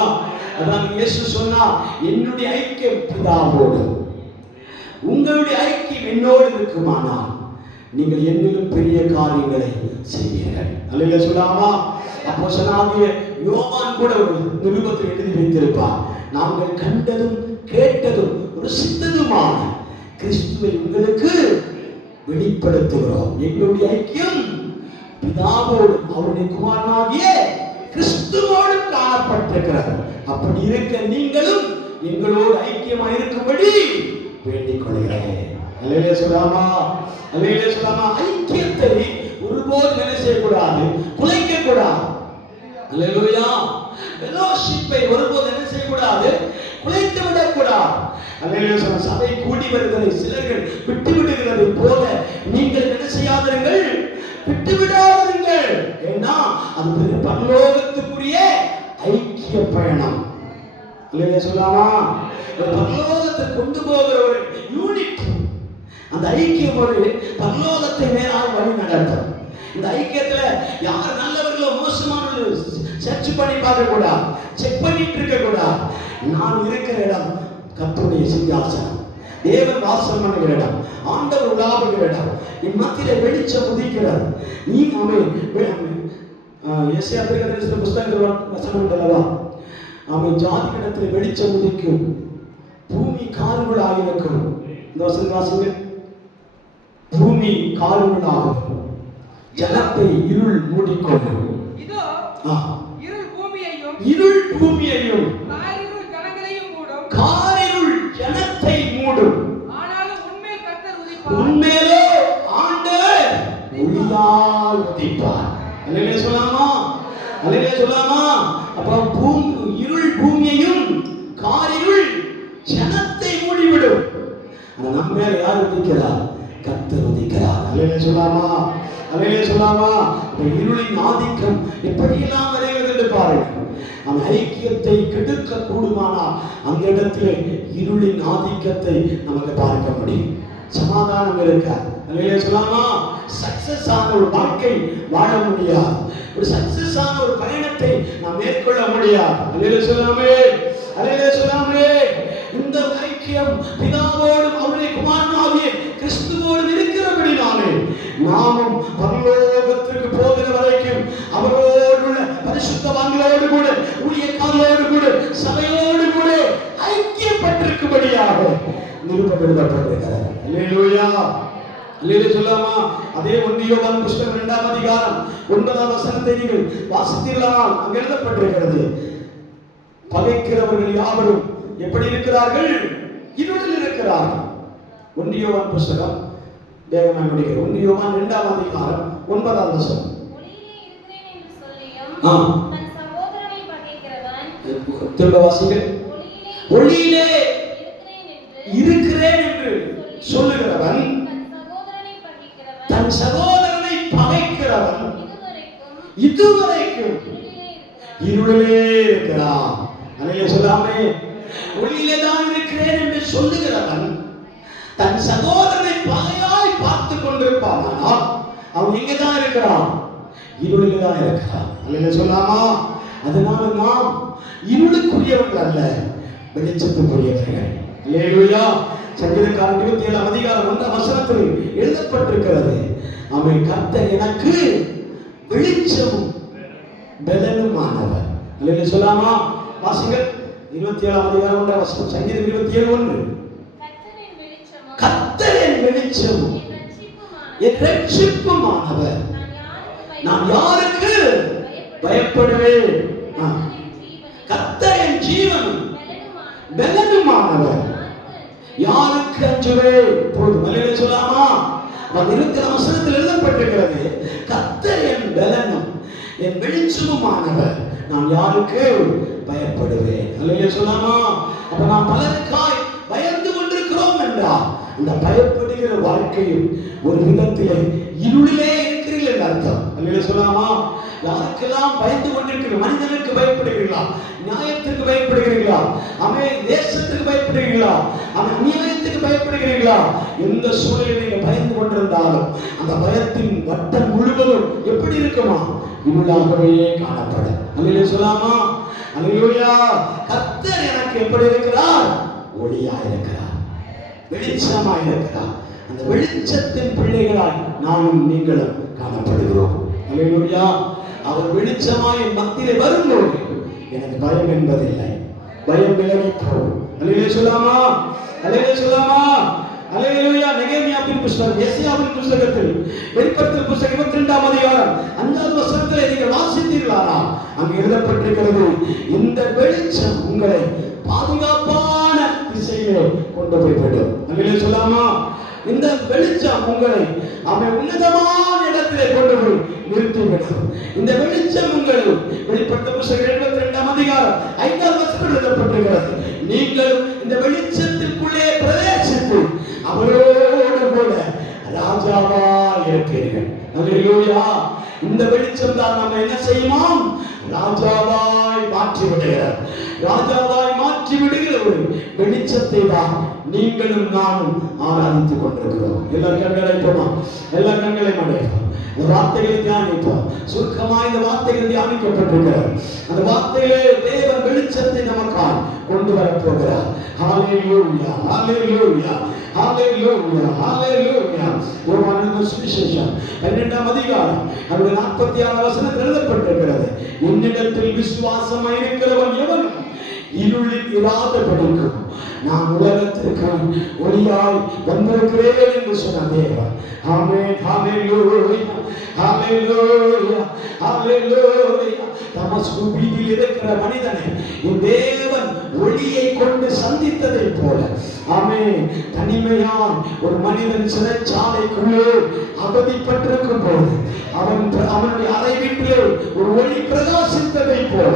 அதான் இயேசு சொன்னார், என்னுடைய ஐக்கியம் பிதாவோடு, உங்களுடைய ஐக்கியம் என்னோடு இருக்குமானால் நீங்கள் என்னிலும் பெரிய காரியங்களை செய்வீர்கள். அல்லேலூயா சொல்லாமா? அப்போஸ்தலனாகிய யோவான் கூட ஒரு நிருபத்தை எழுதி வைத்திருப்பார். நாங்கள் கண்டதும் கேட்டதும் ருசித்ததுமான கிறிஸ்துவை உங்களுக்கு வெளிப்படுத்துகிறோம். எங்களுடைய ஐக்கியம் பிதாவோடு அவருடைய குமாரனாகிய கிறிஸ்துவோடு காணப்பட்டிருக்கிறது. அப்படி இருக்க நீங்களும் எங்களோடு ஐக்கியமாக இருக்கும்படி வேண்டிக் கொள்கிறேன். அல்லேலூயா சொல்லாமா? அல்லேலூயா சொல்லாமா? ஐக்கியத்தை ஒருபோதும் என்ன செய்யக்கூடாது? குலைக்க கூடாது. அல்லேலூயா. ஃபெலோஷிப்பை ஒருபோதும் என்ன செய்யக்கூடாது? குலைத்து விடக்கூடாது. அல்லேலூயா சொன்ன சபை கூடி வருவதை சிலர்கள் விட்டு விடுகிறதை போல நீங்கள் என்ன செய்யாதீர்கள்? விட்டு விடாதீர்கள். ஏன்னா அது பரலோகத்துக்குரிய ஐக்கிய பயணம். அல்லேலூயா சொல்லாமா. பரலோகத்தை கொண்டு போகிற ஒரு யூனிட், அந்த ஐக்கியம் ஒரு பரலோகத்தை மேலாக வழி நடத்தும். இந்த ஐக்கியத்துல யார் நல்லவர்களோ மோசமானவர்களோ சர்ச் பண்ணி பார்க்க கூடாது, செக் பண்ணிட்டு இருக்க கூடாது. நான் இருக்கிற இடம் கர்த்தருடைய சிங்காசனம், தேவன் வாசம் பண்ணுகிற இடம், ஆண்டவர் உலாவுகிற இடம், என் மத்தியில வெளிச்சம் உதிக்கிறது. நீ எஸ்ஐயா புஸ்தகத்தில் வசனம் அல்லவா, அவன் ஜாதிகளிடத்தில் வெளிச்சம் உதிக்கும், பூமி கால்களாக இருக்கும். இந்த வசனம் வாசிங்க. பூமி கால்களாகும், ஜலத்தை இருள் மூடிக்கொள்ளும். இருள் பூமியையும் காரிருள் ஜனத்தை மூடும். உண்மையிலே ஆண்டவர் ஒளியால் உதிப்பார். அல்லேலூயா சொல்லாமா, அல்லேலூயா சொல்லாமா. அப்ப இருள் பூமியையும் காரிருள் ஜனத்தை மூடிவிடும். நம்ம மேல யார் உதிக்கிறார்? கர்த்தர் உதிக்கிறார். அல்லேலூயா சொல்லாமா, அல்லேலூயா சொல்லாமா. இருளின் ஆதிக்கம் எப்படியெல்லாம் வருகிறது என்று பாருங்கள். அந்த ஐக்கியத்தை கெடுக்க கூடுமானால் அந்த இடத்திலே இருளின் ஆதிக்கத்தை நமக்கு பார்க்க முடியும். சமாதானம் இருக்காது. அல்லேலூயா சொல்லாமா. சக்சஸ் ஆன ஒரு வாழ்க்கை வாழ முடியாது, ஒரு சக்சஸ் ஆன ஒரு பயணத்தை நாம் மேற்கொள்ள முடியாது. அல்லேலூயா சொல்லாமே, அல்லேலூயா சொல்லாமே. இந்த ஐக்கியம் பிதாவோடும் அவருடைய குமாரனாகிய கிறிஸ்துவோடும் இருக்கிறபடினாலே நாமும் பரலோகத்திற்கு போகிற வரைக்கும் அவரோடு கூட பரிசுத்தவான்களோடு கூட ஊழியக்காரர்களோடு கூட சபையோடு கூட ஐக்கியப்பட்டிருக்கும்படியாக நிருபம் எழுதப்பட்டிருக்கிறது. அல்லேலூயா, அல்லேலூயா சொல்லாமா. அதே 1 யோவான் புஸ்தகம் 2ஆம் அதிகாரம் 9ஆம் வசனத்தை நீங்கள் வாசித்தீர்களானால் அங்கு எழுதப்பட்டிருக்கிறது, பகைக்கிறவர்கள் யாவரும் எப்படி இருக்கிறார்கள்? இருளில் இருக்கிறார்கள். 1 யோவான் புஸ்தகம் வேகமாக முடிக்கிறேன். 1 யோவான் 2ஆம் அதிகாரம் 9ஆம் வசனம். திரும்ப வாசிங்கள். ஒளியிலே இருக்கிறேன் என்று சொல்லுகிறவன் தன் சகோதரனை பகைக்கிறவன் இதுவரைக்கும் இருளிலே இருக்கிறான். அல்லேலூயா சொல்லாமே. ஒளியிலே தான் இருக்கிறேன் என்று சொல்லுகிறவன் தன் சகோதரனை பகையாய் பார்த்து கொண்டிருப்பானால் அவன் எங்க தான் இருக்கிறான்? இருளிலே தான் இருக்கிறான். அல்லேலூயா சொல்லாமா. அதனால நாம் இருளுக்குரியவர்கள் அல்ல, வெளிச்சத்துக்குரியவர்கள். அல்லேலூயா. சங்கீதக்காரன் 27ஆம் அதிகாரம் 1ஆம் வசனத்தில் எழுதப்பட்டிருக்கிறது, அவன் கர்த்தர் எனக்கு வெளிச்சமும் பலனுமானவர். அல்லேலூயா சொல்லாமா. வாசிங்கள். 27ஆம் அதிகாரம் 1ஆம் வசனம், சங்கீதம் 27:1. கர்த்தரின் வெளிச்சமும் என் ரட்சிப்புமானவர், நான் யாருக்கு பயப்படுவேன்? கர்த்தரின் ஜீவனும் பலனுமானவர், யாருக்கு அஞ்சுவேன்? போதும். அல்லேலூயா சொல்லாமா. 20ஆம் வசனத்தில் எழுதப்பட்டிருக்கிறது, கர்த்தர் என் பலனும் என் வெளிச்சமுமானவர், நான் யாருக்கு பயப்படுவேன்? அல்லேலூயா சொல்லாமா. அப்ப நாம் பலருக்காய் பயந்து கொண்டிருக்கிறோம் என்றால் அந்த பயப்படுகிற வாழ்க்கையில் ஒரு விதத்திலே இருளிலே இருக்கிறீர்கள் என்று அர்த்தம். அல்லேலூயா சொல்லாமா. யாருக்கெல்லாம் பயந்து கொண்டிருக்கிறீர்கள்? மனிதனுக்கு பயப்படுகிறீர்களா? நியாயத்திற்கு பயப்படுகிறீர்களா? தேசத்துக்கு பயப்படுகிறீர்களா? நியாயத்துக்கு பயப்படுகிறீர்களா? எந்த சூழலில் நீங்கள் பயந்து கொண்டிருந்தாலும் அந்த பயத்தின் வட்டம் முழுவதும் எப்படி இருக்குமா? இருளாகவே காணப்படும். அல்லேலூயா சொல்லாமா. அல்லேலூயா. கர்த்தர் எனக்கு எப்படி இருக்கிறார்? ஒளியாய் இருக்கிறார், வெளிச்சமாய் இருக்கிறார். அந்த வெளிச்சத்தின் பிள்ளைகளாய் நானும் நீங்களும் காணப்படுகிறோம். அல்லேலூயா. அவர் வெளிச்சமாய் மத்தியிலே வரும்போது எனக்கு பயம் என்பதில்லை, பயம் விலகி போகும். அல்லேலூயா சொல்லாமா, அல்லேலூயா சொல்லாமா. அல்லேலூயா. நெகேமியாவின் புத்தகம், எசேயாவின் புத்தகத்தில் வெளிப்படுத்தல் புத்தகம் 22ஆம் அதிகாரம் 5ஆவது வசனத்திலே நீங்கள் வாசித்தீர்களா? அங்கு எழுதப்பட்டிருக்கிறது, இந்த வெளிச்சம் உங்களை பாதுகாப்பான திசையிலே கொண்டு போய் விடும். அல்லேலூயா சொல்லாமா. இந்த வெளிச்சம் உங்களை உன்னதமான இடத்திலே கொண்டு போய் நிறுத்திவிடும். இந்த வெளிச்சம் உங்களை வெளிப்படுத்தல் புத்தகம் 72ஆம் அதிகாரம் 5ஆவது வசனத்தில் எழுதப்பட்டிருக்கிறது, நீங்கள் இந்த வெளிச்சத்திற்குள்ளே பிரவேசித்து அவரோடு கூட ராஜாவா இருப்பீர்கள். அல்லேலூயா. இந்த வெளிச்சம் தான் நம்ம என்ன செய்யுமாம்? ராஜாவாய் மாற்றி விடுகிறார். ராஜாவாய் மாற்றி ஒரு வெளிச்சத்தை தான் நீங்களும் நானும் ஆராதித்துக் கொண்டிருக்கிறோம். எல்லா கண்களை போமா, எல்லா கண்களை அடையலாம். அந்த வார்த்தைகளை தியானிப்போம். சுருக்கமாக இந்த வார்த்தைகள் தியானிக்கப்பட்டிருக்கிறது. அந்த வார்த்தையிலே தேவன் வெளிச்சத்தை நமக்காக கொண்டு வரப் போகிறார். ஹalleluya, ஹalleluya, ஹalleluya, ஹalleluya. யோவான் சுவிசேஷம் 12ஆம் அதிகாரம் 46 வசனத்தில் எழுதப்பட்டிருக்கிறது. என்னிடத்தில் விசுவாசமாய் இருக்கிறவன் எவனும் இருளில் இராதபடிக்கும் நான் உலகத்திற்கு ஒளியாய் வந்திருக்கிறேன் என்று சொன்ன தேவன். ஆமென், ஹalleluya, ஹalleluya, ஹalleluya. தமஸ்கு வீதியில் இருக்கிற மனிதனை தேவன் ஒளியை கொண்டு சந்தித்ததை போல, ஆமென், தனிமையான் ஒரு மனிதன் சிறைச்சாலைக்குள்ளே அவதிப்பட்டிருக்கும் போது அவனுடைய அறை வீட்டிலே ஒரு ஒளி பிரகாசித்ததை போல,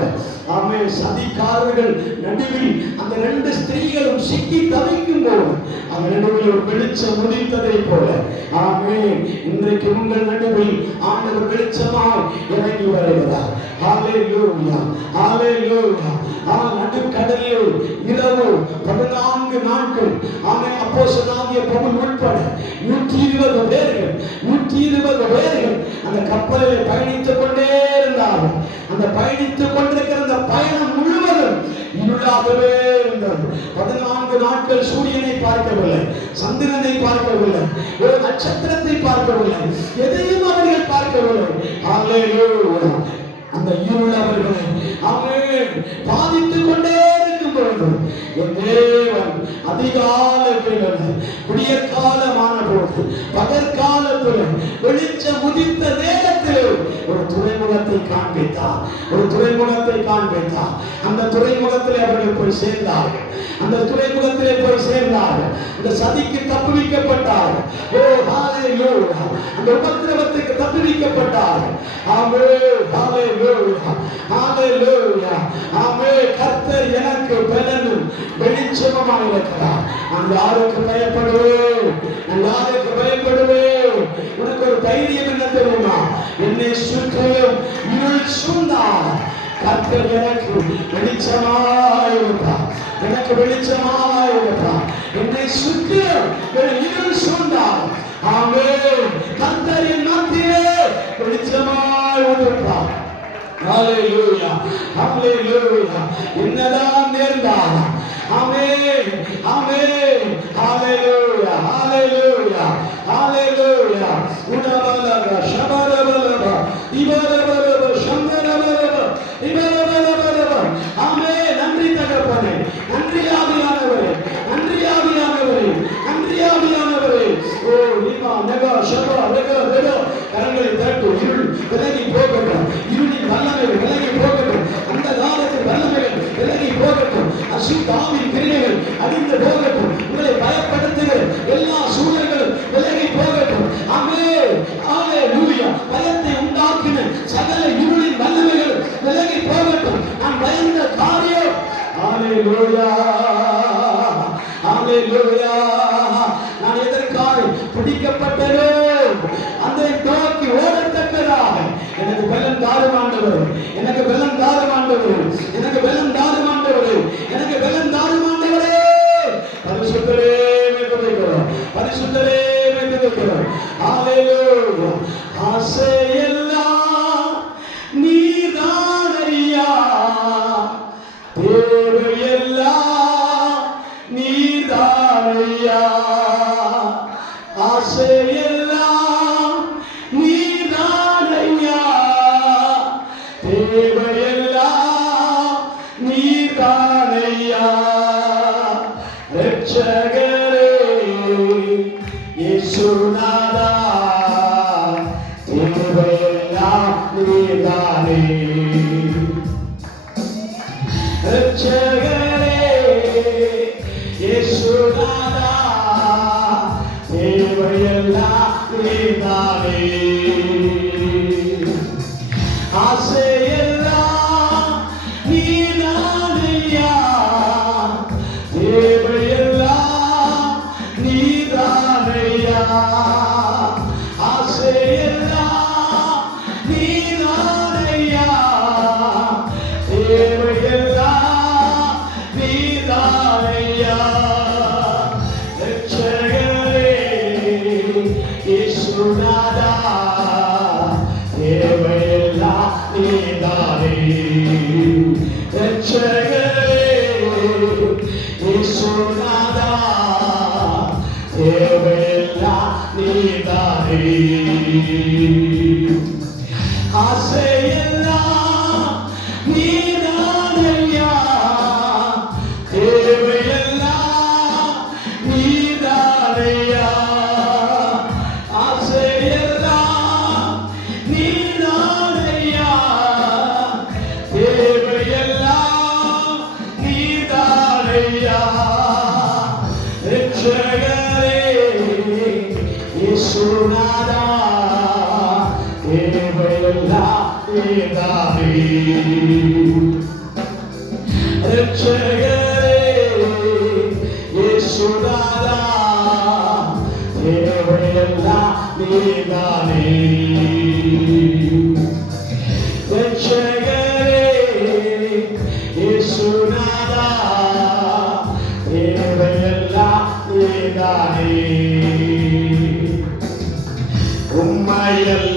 ஆமென், சதிகாரர்கள் நடுவில் அந்த 2 ஸ்திரீகளும் சிக்கி தவிக்கும் போது அந்த நடுவில் ஒரு வெளிச்சம் உதித்ததை போல, ஆமென், இன்றைக்கு உங்கள் நடுவில் ஆண்டவர் வெளிச்சமாய் இறங்கி வருகிறார். ஹalleluya, ஹalleluya. நடுக்கடலில் இரவு 14 நாட்கள், ஆமென், அப்போஸ்தலனாகிய பவுல் உட்பட 120 பேர்கள் அந்த கப்பலில் பயணித்துக் கொண்டே இருந்தார்கள். அந்த பயணித்துக் கொண்டிருக்கிற அந்த பயணம் முழுவதும் இருளாகவே இருந்தது. 14 நாட்கள் சூரியனை பார்க்கவில்லை, சந்திரனை பார்க்கவில்லை, ஒரு நட்சத்திரத்தை பார்க்கவில்லை, எதையும் அவர்கள் பார்க்கவில்லை. ஹalleluya. அந்த இருள் அவர்களை ஆமென் பாதித்துக் கொண்டே இருக்கும் பொழுது என் தேவன் அதிகாலையில் விடியற் காலமான போது பகற்காலத்தில் வெளிச்சம் உதித்த நேரத்தில் ஒரு துறைமுகத்தை காண்பித்தார். அந்த துறைமுகத்தில் அவர்கள் போய் சேர்ந்தார்கள். அந்த துறைமுகத்திலே போய் சேர்ந்தார்கள். அந்த சதிக்கு தப்புவிக்கப்பட்டார்கள். ஓ ஹalleluya. அந்த உபத்திரவத்துக்கு தப்புவிக்கப்பட்டார்கள். ஆமென், ஹalleluya, ஹalleluya. ஆமென். கர்த்தர் எனக்கு பலனும் வெளிச்சமுமாக இருக்கிறார். நான் யாருக்கு பயப்படுவேன்? உனக்கு ஒரு தைரியம் என்ன தெரியுமா? என்னை சுற்றிலும் இருள் சூழ்ந்தால் கர்த்தர் எனக்கு வெளிச்சமாய் இருப்பார். என்னை சுற்றிலும் இருள் சூழ்ந்தால், ஆமென், கர்த்தர் என் மத்தியிலே வெளிச்சமாய் இருப்பார். ஹalleluya, ஹalleluya. என்னதான் நேர்ந்தாலும், ஆமென், ஆமென், ஹalleluya, ஹalleluya, ஹalleluya. உடபலக ஷபரபலக இவரபலக ஷந்தரபலக இவரபலக. ஆமென். நன்றி தகப்பனே, நன்றி ஆவியானவரே, நன்றி ஆவியானவரே, நன்றி ஆவியானவரே. ஓ நிமா நகா ஷபா ரகா ரகா. கரங்களை தட்டு. இருள் விலகி போகட்டும். இருளின் வல்லமைகள் விலகி போகட்டும். அந்த காலத்தில் வல்லமைகள் விலகி போகட்டும். அசுத்தாவின் கிரியைகள் அழிந்து போகட்டும். உங்களை பயப்படுத்துகிற எல்லா சூழல்களும் விலகி போகட்டும். ஆமென், ஹalleluya. பயத்தை உண்டாக்கின சகல இருளின் வல்லமைகள் விலகி போகட்டும். நான் பயந்த காரியம், ஹalleluya, ஹalleluya. நான் எதற்காக பிடிக்கப்பட்டனோ அதை நோக்கி ஓடத்தக்கதாக எனக்கு பலன் தாரும் ஆண்டவரே, எனக்கு பலன் தாரும் ஆண்டவரே, எனக்கு பலன் தாரும் ஆண்டவரே, எனக்கு பலன் தாரும் ஆண்டவரே. பரிசுத்தரே மேற்கொள்கிறோம், பரிசுத்தரே மேற்கொள்கிறோம். ஹalleluya. ஆசையெல்லாம் நீதானையா, தேவையெல்லாம் நீதானையா. ஆசையெல்லாம் நீதானையா, தேவையெல்லாம் நீதானையா. ரட்சகரே இயேசுநாதா, தேவையெல்லாம் நீதானே. ரட்சகரே இயேசுநாதா, தேவையெல்லாம் நீதானே. ஆசையெல்லாம் நீதானையா, தேவையெல்லாம் நீதானையா. நீதானையா ரட்சகரே இயேசுநாதா தேவையெல்லாம் நீதானே ரட்சகரே இயேசுநாதா தேவையெல்லாம் நீதானே ஆசையெல்லாம் நீதானையா தேவையெல்லாம் நீதானையா ஆசையெல்லாம் நீதானையா தேவையெல்லாம் நீதானையா ரட்சகரே இயேசுநாதா தேவையெல்லாம் நீதானே ரட்சகரே இயேசுநாதா தேவையெல்லாம் நீதானே ரட்சகரே இயேசுநாதா தேவையெல்லாம் நீதானே உம்மையெல்லாம்